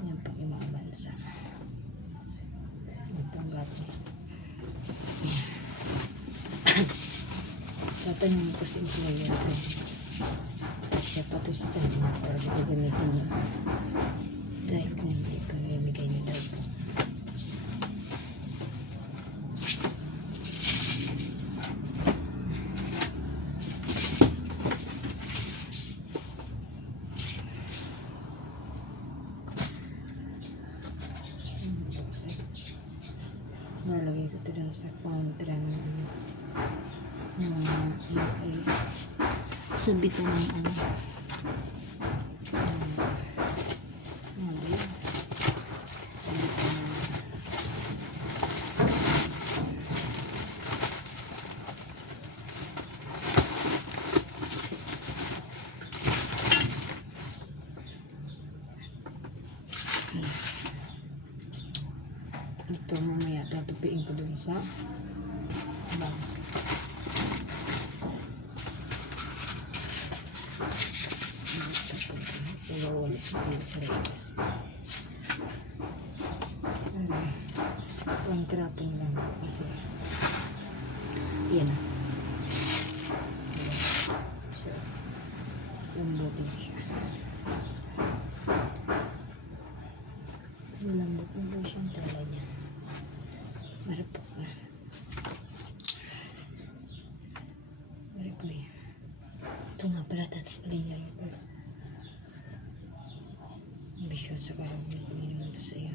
Yan pang imabansa. Nagpanggati. Tatanungin ko si employer ko. Siya pa to sa tayo para gagamitin niya. Dahil kung hindi pamimigay niya daw po. Nalagay ko ito lang sa kontra ng sabitan ng ano. Sabitan ng ito mamaya tatupiin ko dun sa bag. Iwawalis Guys, ito yung sa labas. Pang trapping lang. Kasi, yan. So, lambutin siya. Malambot na po siyang tala niya. Marapok na. Marapok na. Ito nga pala, tatanggalin niya rin first. Ambisyon sa karami, sabihin naman ito sa'yo.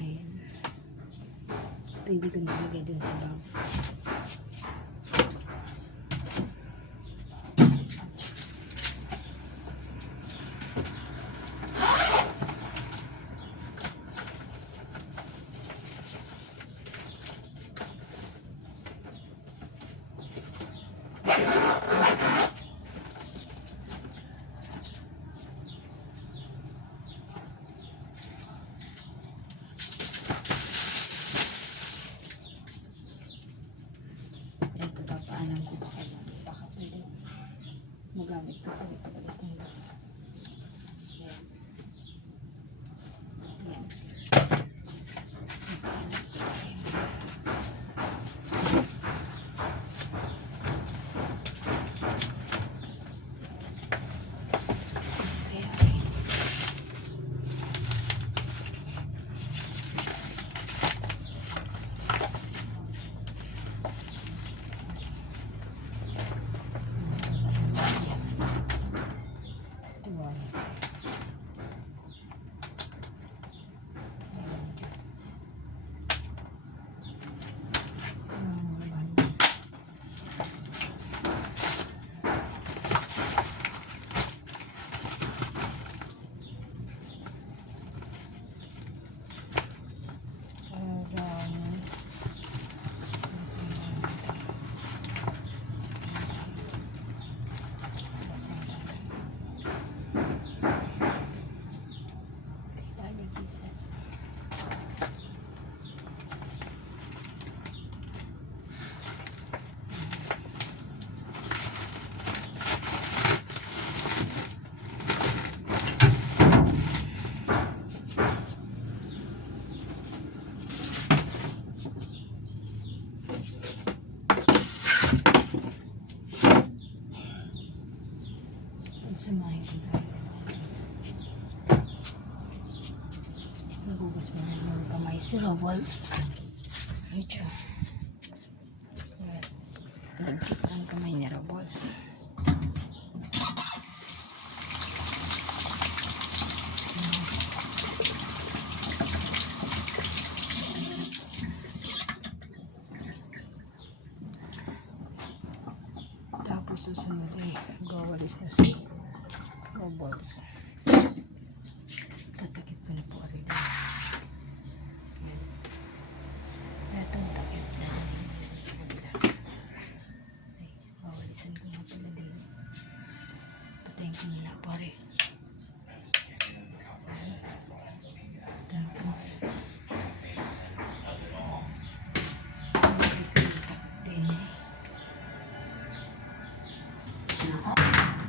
Ayan. Pwede ko nilagay dun sa bag. Ito, papaalam ko baka pwede magamit ko ulit pag-alis ng baka. Ayan. Ayan. Kaya, samahin ko na. Nagugas mo na yung kamay si Robles. Medyo. Nagkit ang kamay ni Robles. Tapos susunod ay gawalis na si Robles. Tatakip ko na po rin. Itong takip na. Ay, gawalisan ko na pala din. Patayin ko na po rin. Tapos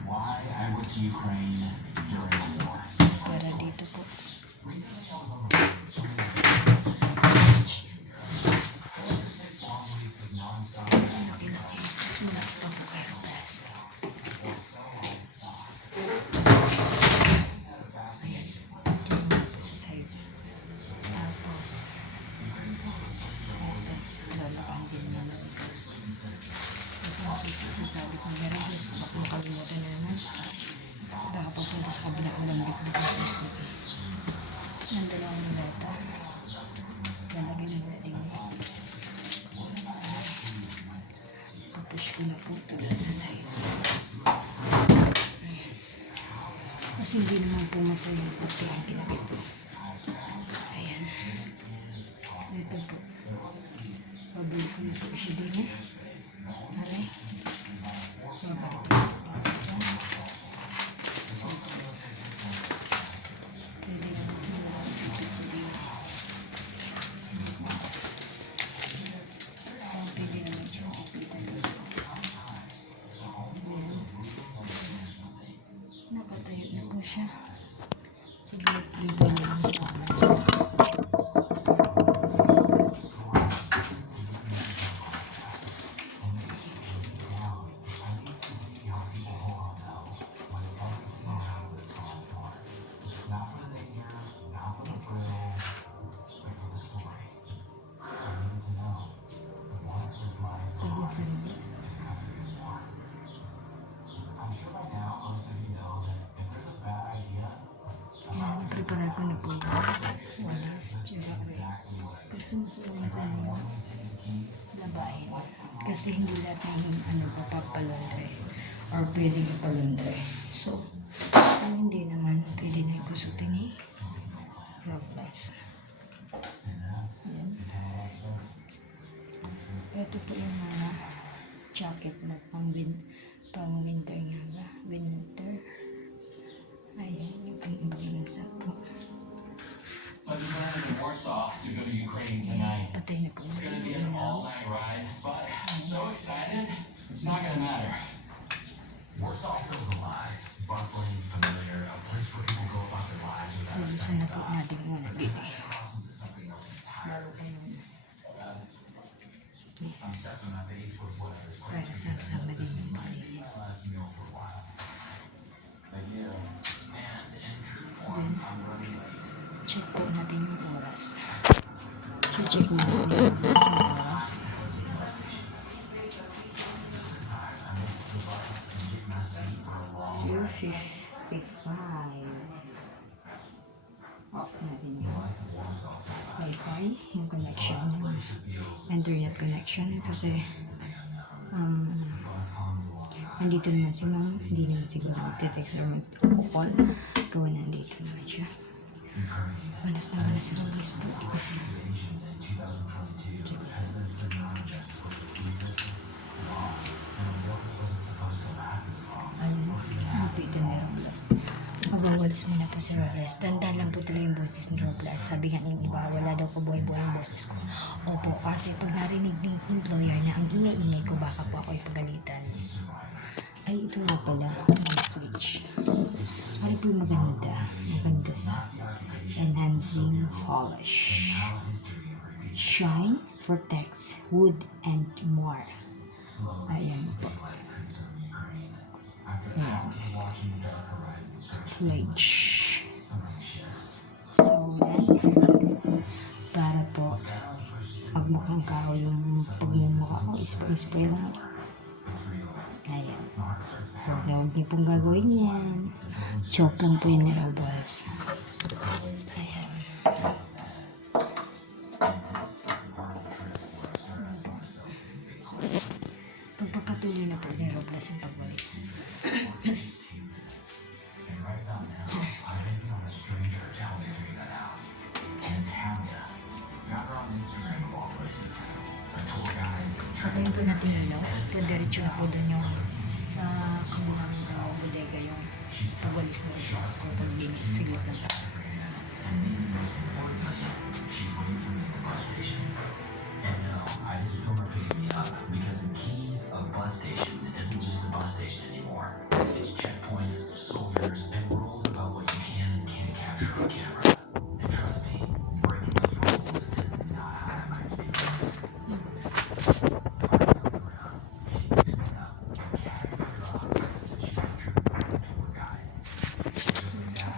Why I went to Ukraine during the war. para dito po. Sabi ko, meron Diyos, baka makalimutan na naman. Baka papunta sa kabila ko lang dito ng susi. Ng dalawang nilata. Lalagyan ng dating. Pupush ko na po ito doon sa side. Kasi hindi naman po masaya yung puti ang kinakit po. Ayan. Ito po. Pabalik ko na po siya din. Aray. Pabalik ko. Pwede naman siguro kapit sa din. Pwede naman siya kapitan. Ayan. Nakatayo na po siya. Sige, bibili lang sana. Pagod sa Robles. Yan, prepare ko na po yung walis. Kasi masulang ko na yung labahin. Kasi hindi lahat ng papapalondre or pwedeng ipalondre. So, kung hindi naman, pwede na ikusutin ni Robles. Yan. Ito po yung mga jacket na pang winter nga ba? Winter. Ayan, yung pang-ibang po. I'm traveling to Warsaw to go to Ukraine tonight. Patay na po. It's gonna be an all-night ride, but I'm so excited, it's not gonna matter. Warsaw feels alive, bustling, familiar, a place where people go about their lives without a Lulusan second na po thought. natin muna dito. Cross into something else entirely. Bago pa yun. I'm stepping my face with whatever's Para sasama din yung malinis. last meal for a while. Thank you. And in true form, I'm running late. Check po natin yung oras. So, check natin yung oras. Two 55. Off natin yung Wi-Fi, yung connection, yung internet connection. Kasi, nandito naman si ma'am, hindi naman siguro magte-text or mag-call. Gawa nandito naman siya. Manas na manas si Robles po. Ayun, napitan ni Robles. Magwawalis muna po si Robles. Tanda lang po talaga yung boses ni Robles. Sabi nga ng iba, wala daw ko buhay-buhay yung boses ko. Opo, kasi pag narinig ng employer na ang ingay-ingay ko, baka po ako ipagalitan. Ay, ito nga pala, yung switch. Ay, ito yung maganda. Maganda sa enhancing polish. Shine, protects, wood, and more. Ayan po. Ayan. Sludge. So, yan. Para po, pagmukhang kao yung pagmumukha ko, spray lang. Ayan. Huwag na huwag niyo pong gagawin yan. Choke lang po yun ni Robles. Ayan. Pagpapatuloy na po ni Robles ang pagwalis. Patayin po natin yung ilaw. Ito, diretso na po doon yung sa kabilang bodega yung pagwalis na ito. So, pag-silip lang tayo. She's waiting for me at the bus station. And no, I didn't film her picking me up because in Kyiv, a bus station isn't just a bus station anymore. It's checkpoints, soldiers, and rules about what you can and can't capture on camera. And trust me, breaking those rules is not how I like to be.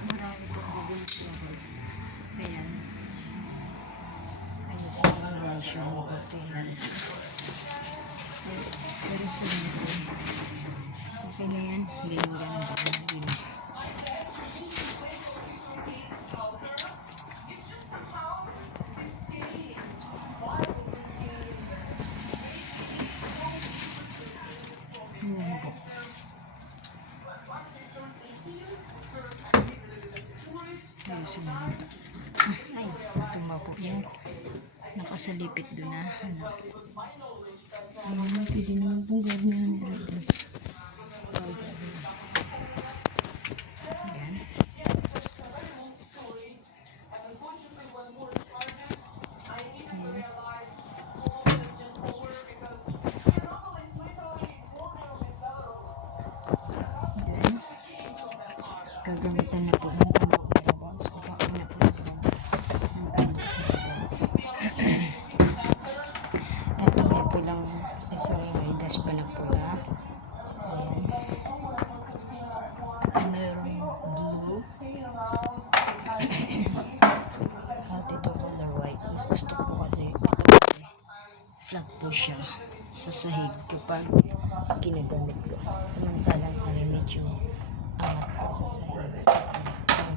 Marami po gagawin si Robles. Ayan. Ayos na ang ratio mo ko. Tingnan. Pero sunod ko. Okay na yan. Hindi mo lang ang Ayan po. Ay, sunod. Ay, tuma po yan. Nakasalipit doon na. Ano. Ay, naman, pwede naman pong gawin yan. Ayan. Gagamitan na po ng tambo ni Robots. Kupain na po ng tambo si Robots. Ito may pulang, sorry, may dash pa na pula. Ayan. Mayroong blue. At ito po na white. Mas gusto ko kasi ito kasi flat po siya sa sahig kapag ginagamit ko. Samantalang ay medyo angat po sa sahig kapag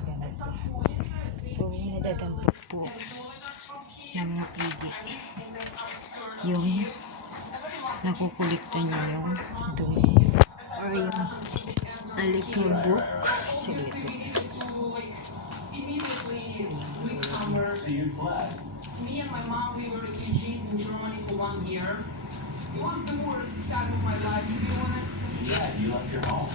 ginagamit ko. So, nadadampot po ng mga pigi. Yung nakukulikta niya yung dumi or yung alikabok. Sige po. So you fled. Me and my mom, we were refugees in Germany for 1 year. It was the worst time of my life, to be honest. Yeah, you left your home.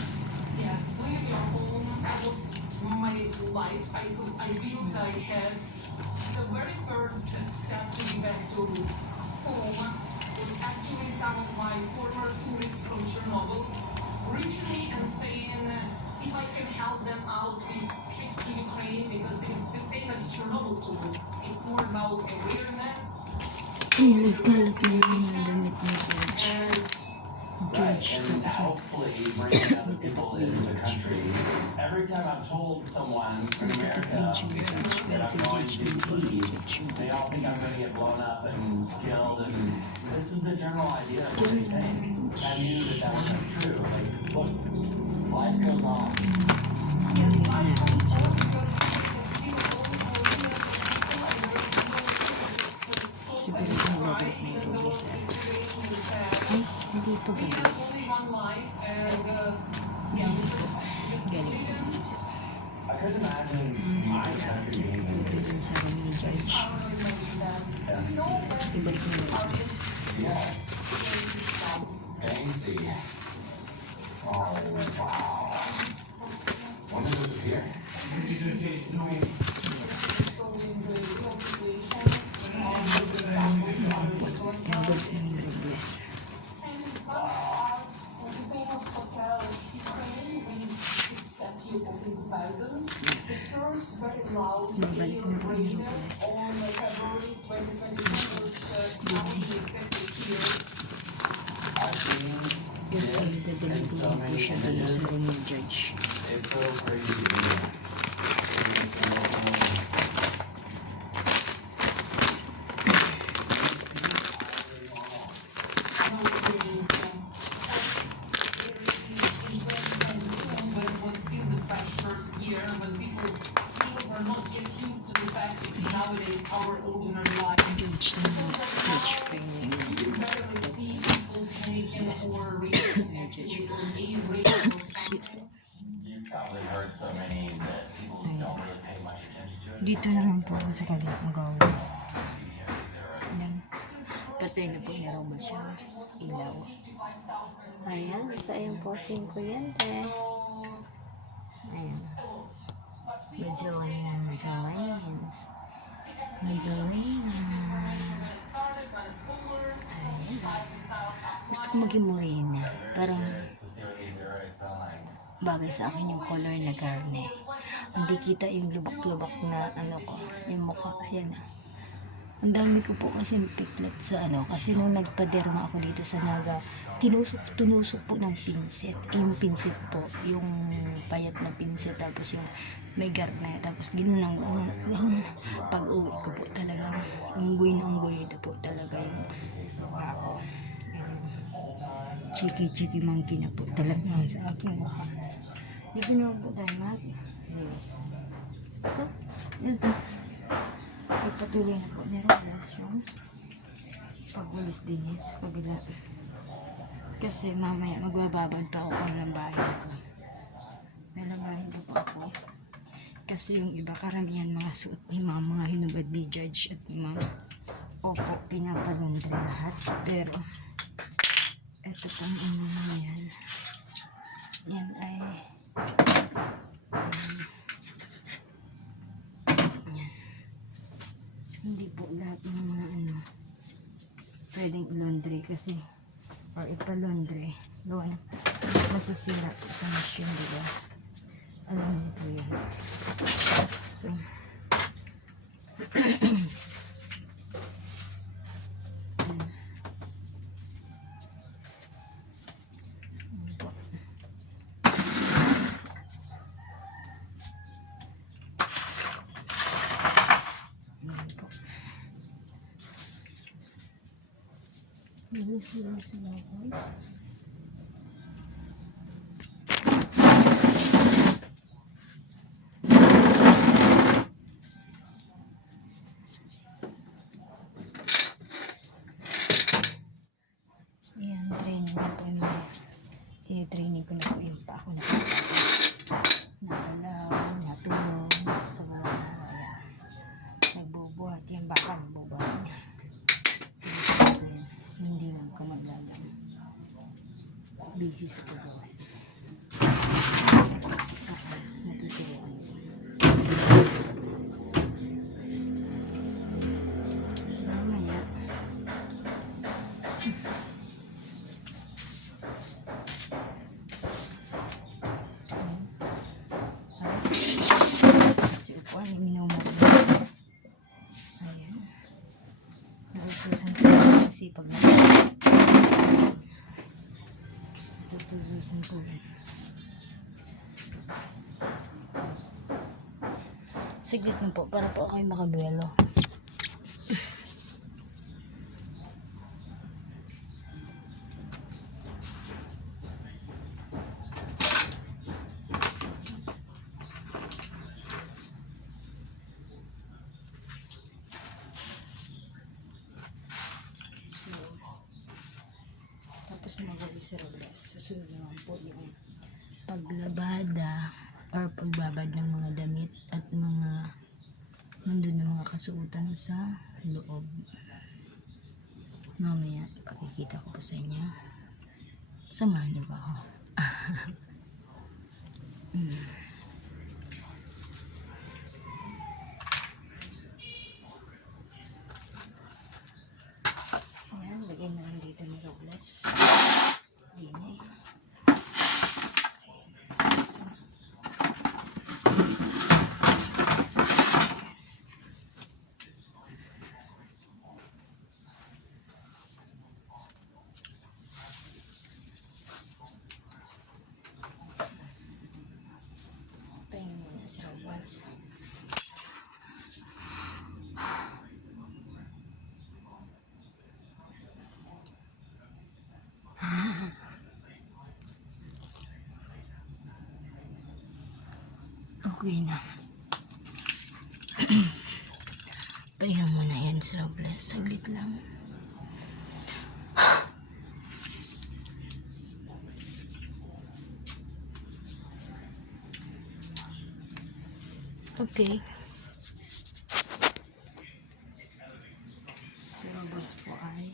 Yes, leaving your home, I lost my life. I built, I had the very first step to be back to home was actually some of my former tourists from Chernobyl reaching me and saying if I can help them out with trips to Ukraine because it's the same as Chernobyl tourists. It's more about awareness. Nagkalat na naman ang damit ni George. And Right, and hopefully bringing other people into the country. Every time I've told someone in America that I'm going to Kyiv, they all think I'm going to get blown up and killed, and this is the general idea of what they think. I knew that wasn't true. Like, look, life goes on. yes, life goes on because it is still on for millions of people and there is no purchase for the stop Siguro and yung cry nabot na even ito. though the situation is bad. Ay, hindi pa We ganun. have only one life and yeah, we just Galing live ko in isip. I couldn't imagine my country being Ito invaded. dun sa room ni George. Ibalik mo na yung space. Yes. Banksy. Oh, wow. When did this appear? Ang good and Robles. The famous hotel Ukraine with the Statue of Independence, the first very loud Babalik na po ni raider Robles. on February 2022 was sounding exactly here. I've seen Kasi this in dadalhin so po many siya dun sa images. room ni George. It's so crazy to be here. Every single film. When it was still the fresh first year, when people still were not yet used to the fact it's nowadays our ordinary life. George na George pa yun. You rarely see people panicking or reacting actually on a radio or something. You've probably heard so many that people don't really pay much attention to it. Dito naman po ako sa kabilang mag-always. Ayan. Patay na po ni Roma siya. Ilaw. Ayan. Sa ayun po, 5 yan. Ayan. Magdalena. Magdalenas. Ayan. Gusto ko maging morena. Parang Just to see what these lyrics sound like. bagay sa akin yung color na garne. Hindi kita yung lubak-lubak na ano ko, yung mukha. Ayan na. Ang dami ko po kasi piklat sa ano, kasi nung nagpaderma ako dito sa Naga, tunusok po ng pinset. Yung pinset po, yung payat na pinset, tapos yung may garne, tapos ginunang pag-uwi ko po talagang unggoy na unggoy ito po talaga yung mukha ko. Chiki-chiki monkey na po talaga sa akin. Dito naman po tayo mag. So, yun to. Ipatuloy na po ni Robles yung pagwalis din niya sa kabila. Kasi mamaya magbababad pa ako ng bahay ko. Nalabahin ko pa ako. Kasi yung iba karamihan mga suot ni mga hinubad ni Judge at ni Ma'am. Opo, pinapalundre lahat. Pero, ito pang ano na yan. Yan ay yan. Hindi po lahat ng mga ano pwedeng ilundre kasi or ipalundre gawa na masasira po sa machine, diba? Alam niyo po Linis na guys. Ayan, training na po yung mga i-training ko na po yung pa ako nagalaw, natulog sa mga wala. Nagbubuhat yung baka, nagbubuhat niya. Hindi lang ko maglalang. Busy sa pagawin. Natuturuan ko. Mamaya. Si upuan, minumog. Ayan. Nautusan ko sa sipag na. Tutususin ko. Siglit mo po, para po kayo makabuelo. Tapos na mag-isa Robles. Susunod naman po yung paglabada or pagbabad ng mga damit at mga nandun ng mga kasuotan sa loob. Mamaya, pakikita ko po sa inyo. Samahan niyo ba ako? Ayan, lagay na lang dito ni Robles. Dini. Pahinga muna si Robles. Okay na. Pahinga muna yan si Robles. Saglit lang. Okay. Si Robles po ay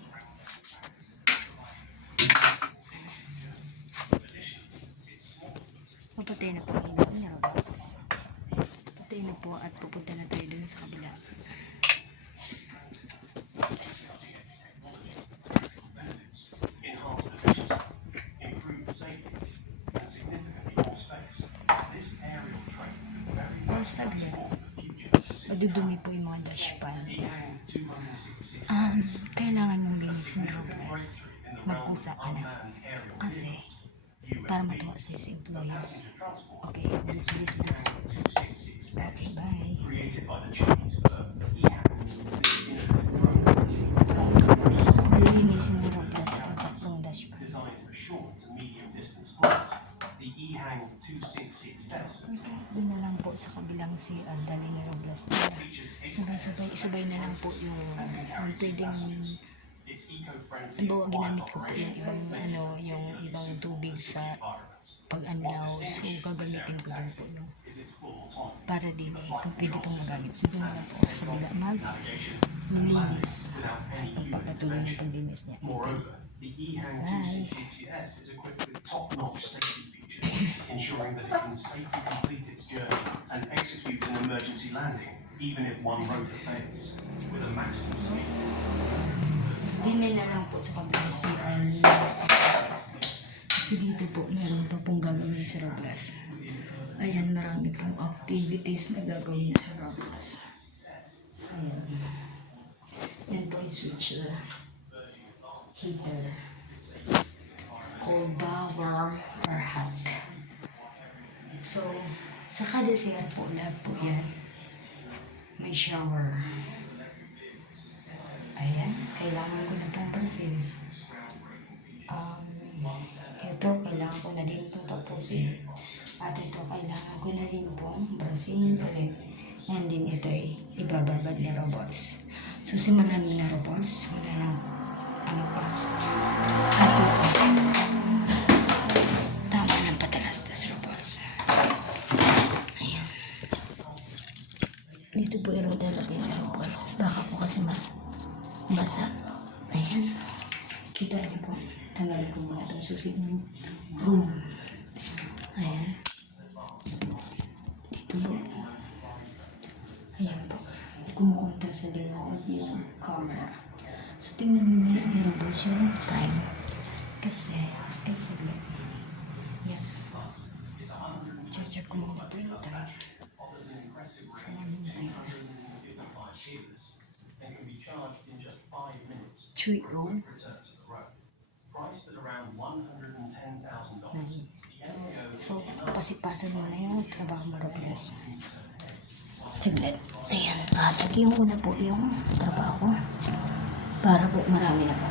papatay na po ang ilaw ni Robles. Patay na po at pupunta na tayo dun sa kabila. Enhanced efficiency, improved safety, and significantly more space. This aerial train very Or much saglit. transformed the future. Madudumi po yung mga dashpan. EHang 266S, Kailangan mong linisin significant Robles. breakthrough in the realm of Magpusa ka na. unmanned aerial Kasi, vehicles. para matuwa sa'yo sa employer. Passenger transport Okay, please. Okay, 266S, bye. created by the Chinese firm EHang. This innovative drone taxi Lilinisin ni Robles ang tatlong dashpan. designed for short to medium distance flights. The EHang 266S Okay, doon na lang po sa kabilang CR dali ni Robles. Para sabay-sabay na lang po yung pwedeng It's eco-friendly. halimbawa ginamit ko po yung ibang tubig sa pag-anlaw. So, gagamitin ko din po yung para din kung pwede pong magamit. So, doon na lang po sa kabila mag-linis at pagpapatuloy ng paglinis niya. Moreover, the EHang 266S is equipped with top-notch safety features, ensuring that it can safely complete its journey and execute an emergency landing, even if one rotor fails, with a maximum speed. Dinay na lang po sa kabilang CR. Kasi dito po, meron pa pong gagawin sa Robles. Ayan, marami pong activities na gagawin sa Robles. Ayan. Yan po yung switch heater. Cold ba, warm, or hot. So, sa kada CR po, lahat po yan. May shower. Ayan, kailangan ko na pong pansin. Ito, kailangan ko na din itong tapusin. At ito, kailangan ko na din pong brasin ulit. And then ito ay ibababad na robots. So, simulan mo na robots. Wala na, ano pa. Kato pa. Tama ng patalastas robots. Ayan. Dito po irodalagay na robots. Baka po kasi basa. Ayan. Kita niyo po. Tanggalin ko muna itong susi ng room. Ayan. Dito po. Ayan po. Kumukontra sa liwanag yung camera. So, tingnan mo muna na robots yung time. Kasi, ay saglit. Yes. Check ko muna po yung time. Ayan yung time. 3:00. Priced at around $110,000. So, pasipasan mo na yung trabaho mo, Robles. Saglit. Ayan. Lagyan ko na po yung trabaho. Para po marami na po.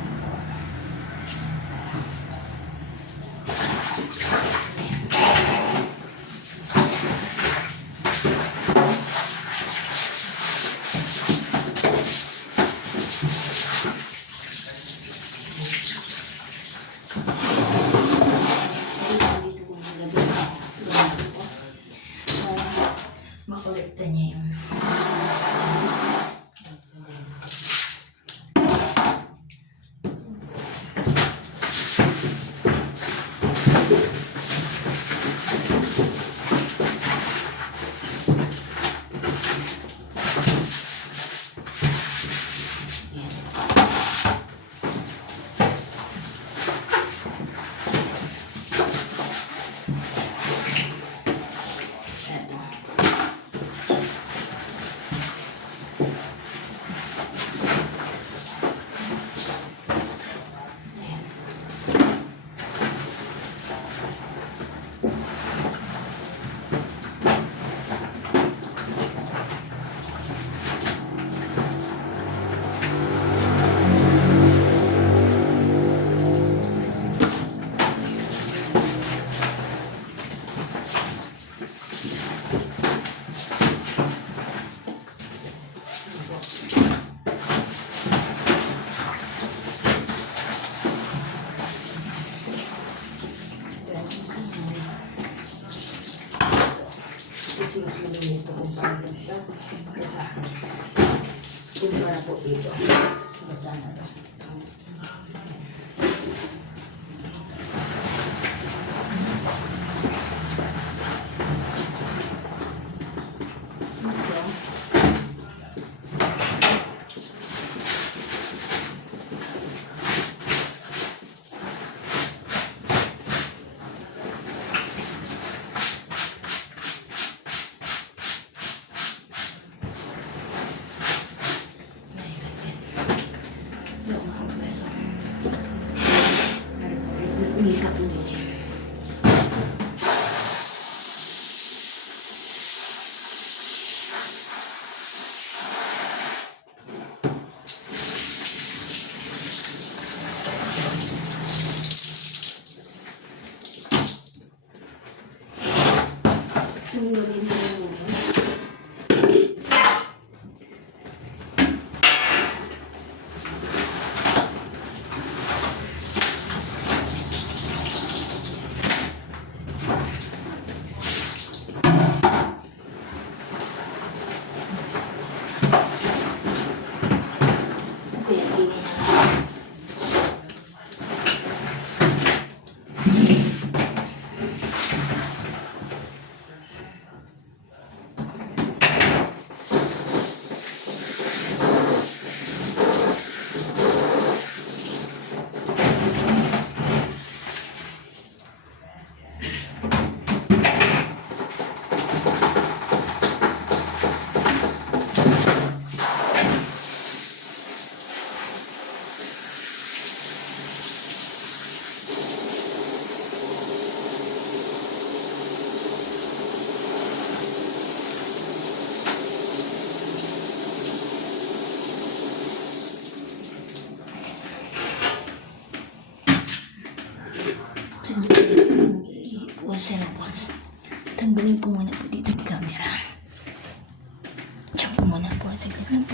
Makolekta niya yung kasi mas malinis na kumpara dun sa basahan. Kumpara po dito sa basahan na to. Tanggalin ko muna po dito yung camera. Diyan ko muna po. Saglit lang po.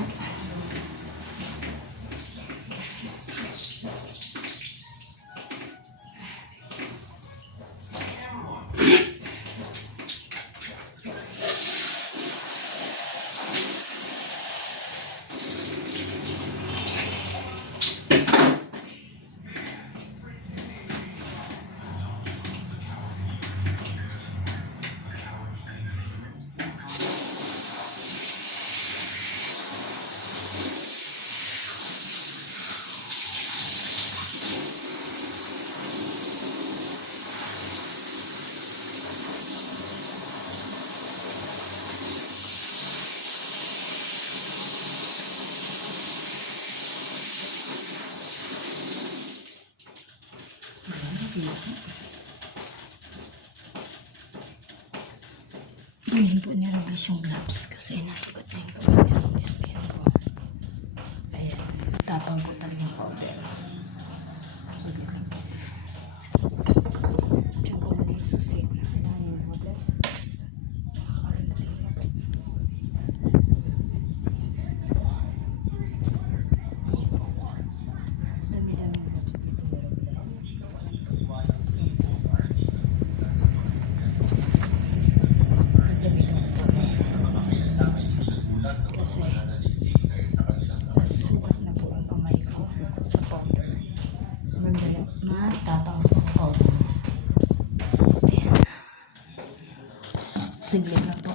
Bilhin po ni Robles yung gloves kasi nasugot na yung kamay ni Robles. Ayan po. Ayan. Tapang po talaga yung powder. Sulit lang po. Diyan ko muna yung susi. Kailangan yung Robles. Dami-dami gloves dito ni Robles. Kasi nasukat na po ang kamay ko sa powder. Matapang po ang powder. Ayan. Siglit na po.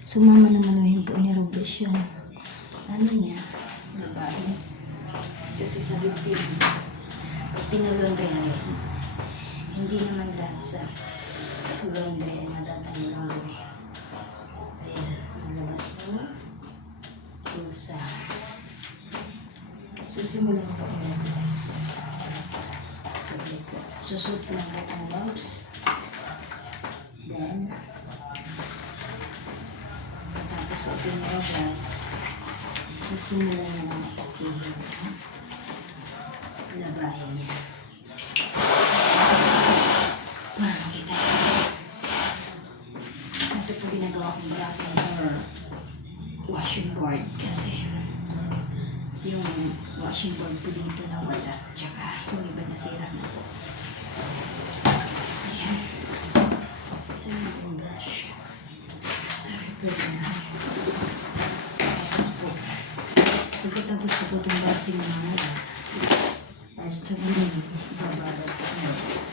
Sumamano-manuhin po ni Robles yung ano niya, labahin. Kasi sa bibig, pag pinalondrehan, hindi naman lahat sa laundry ay matatanggal ang dumi. Ayan, malabas na yung sa susimulan po ang labas. Saglit po. Susot lang po ang gloves. Then, tapos open yung labas. Sisimulan na lang atakihin. Labahin niya. Para makita yun. Ito po ginagawa kong braso or washing board kasi yung washing board po dito na wala. Tsaka yung iba nasira na po. Ayan. Isa na pong brush. Refer na. Tapos po, pagkatapos ko po itong basing na wala, or sa gulong, ibabalat po na rin.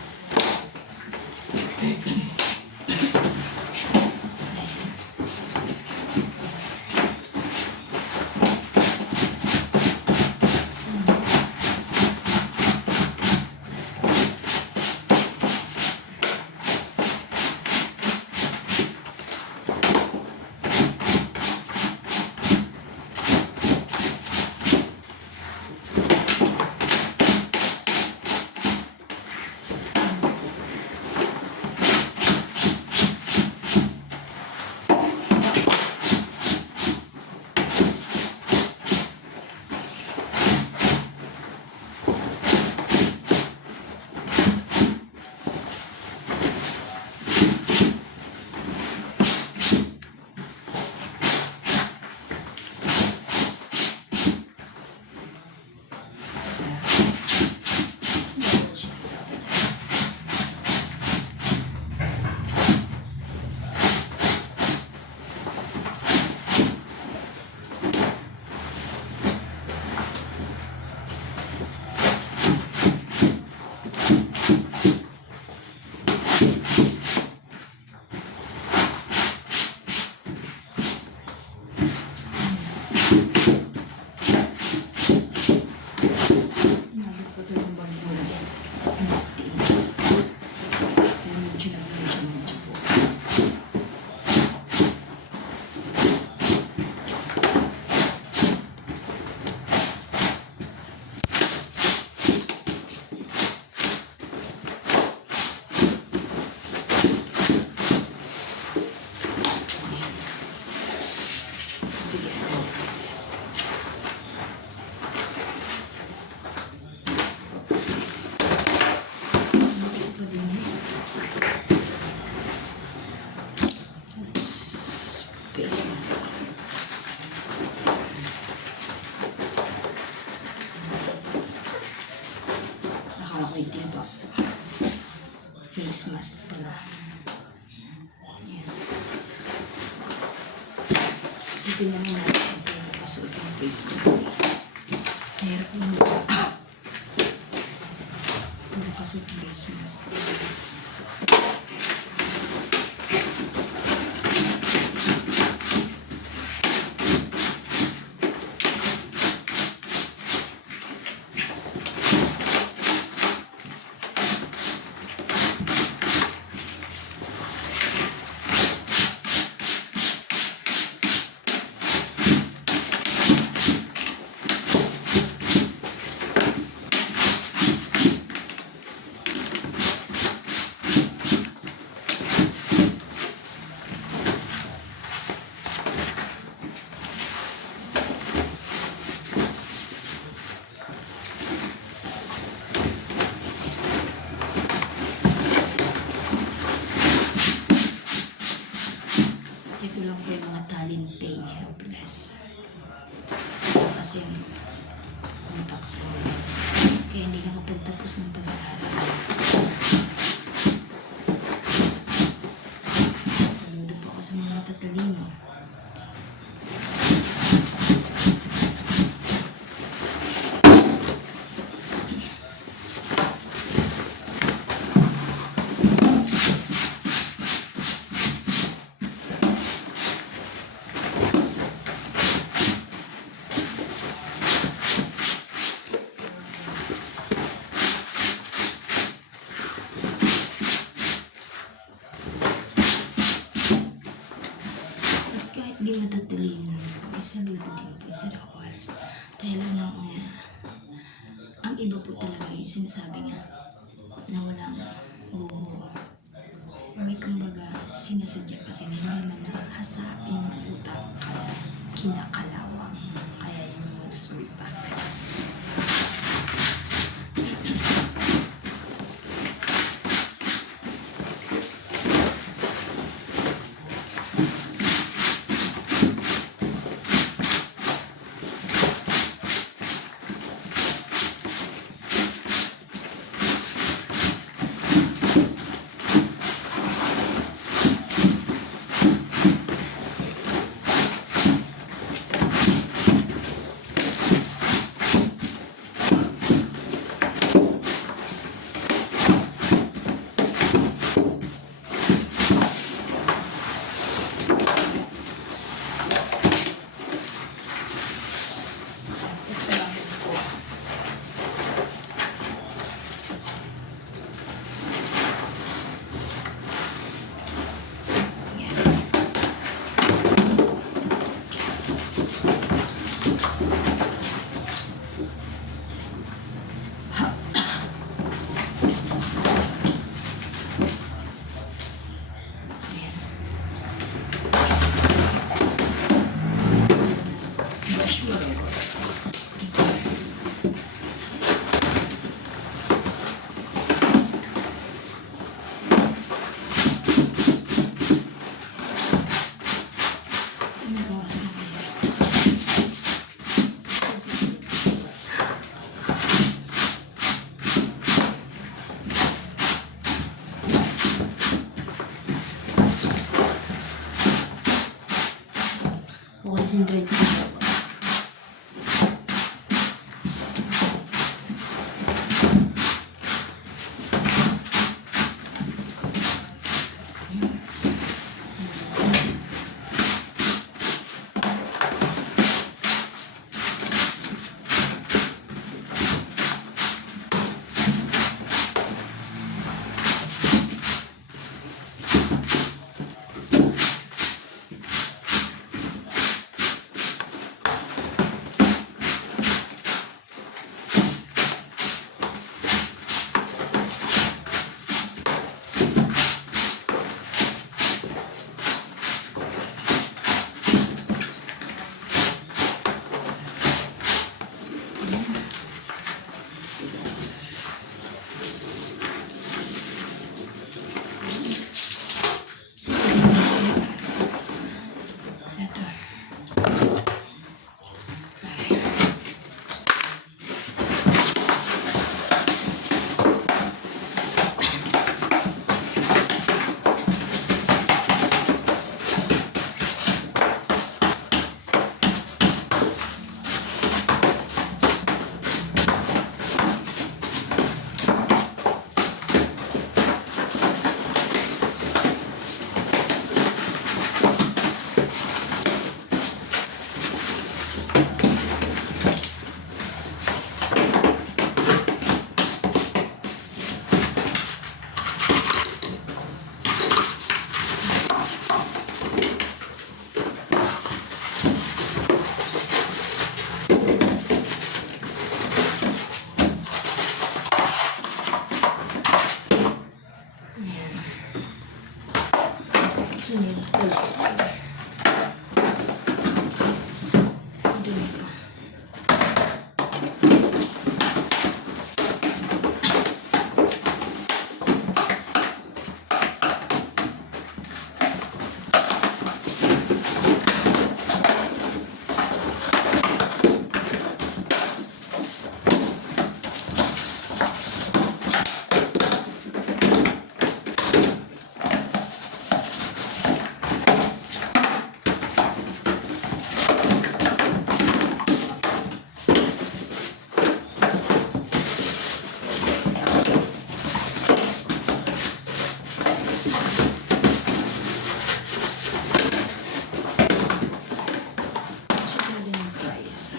tingnan mo natin kung paano nakasuot yung face mask. Mahirap naman ito. Nakasuot yung face mask. Ito lang po yung mga talent pain helpless. Kasi ang tax orders. Kaya hindi ka kapagtapos ng pag-aaral. Saludo po ako sa mga matatalino. At kahit di matatalino, isaludo din po isa Rojas. Dahil ang iba po talaga yung sinasabi nga na walang buho. May kumbaga sinasadya kasi na hindi man hasain ng utak kaya kinakalawang. Kaya yung sulpa. Concentrate ka. Sunod ko. Doon pa. Chicken price.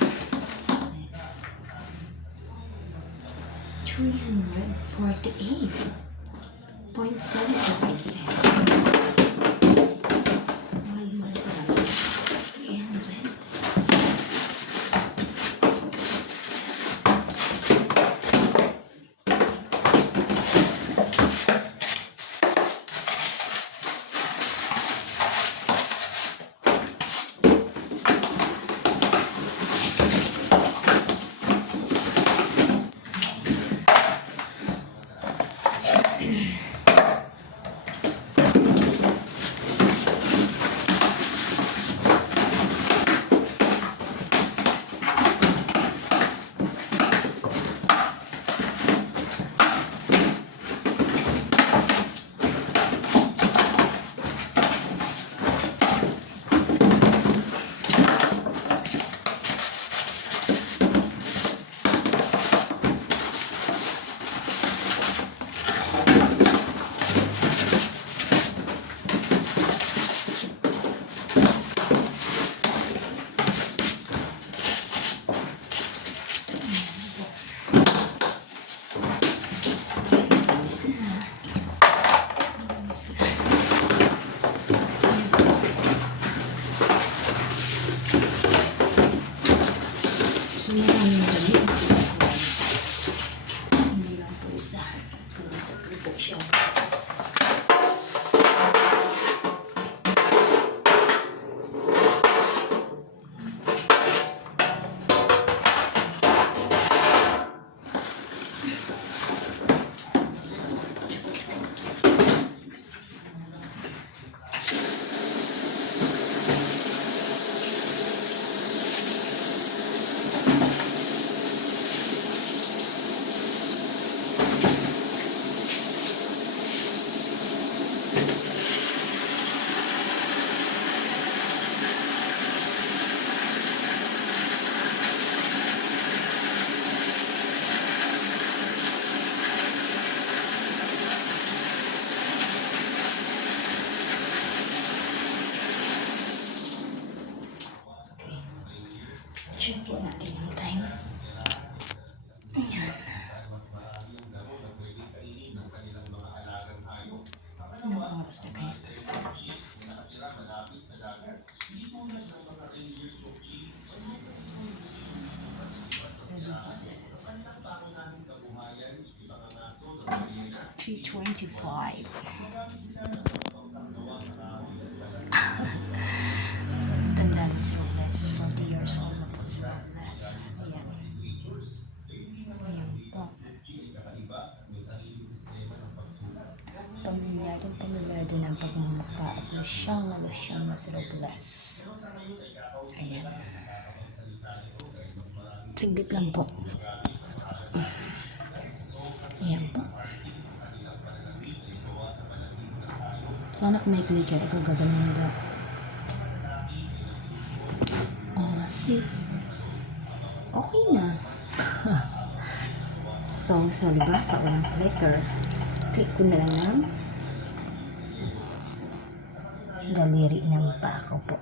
348.75 cents. Mahal talaga. 300. Hindi lang po isa. Tatlo po siya. Check po natin yung time. Ayan. Anong oras na kaya? $3.25. Matanda na si Robles. 40 years old na po si Robles. Ayan. Ayan po. Pamilyado ng pagmumukha at lusyang na si Robles. Ayan. Sigit lang po. Ayan po. Sana kung may clicker, ikaw gagaling na. See? Okay na. So, sa walang clicker, click ko na lang ng daliri ng paa ko po.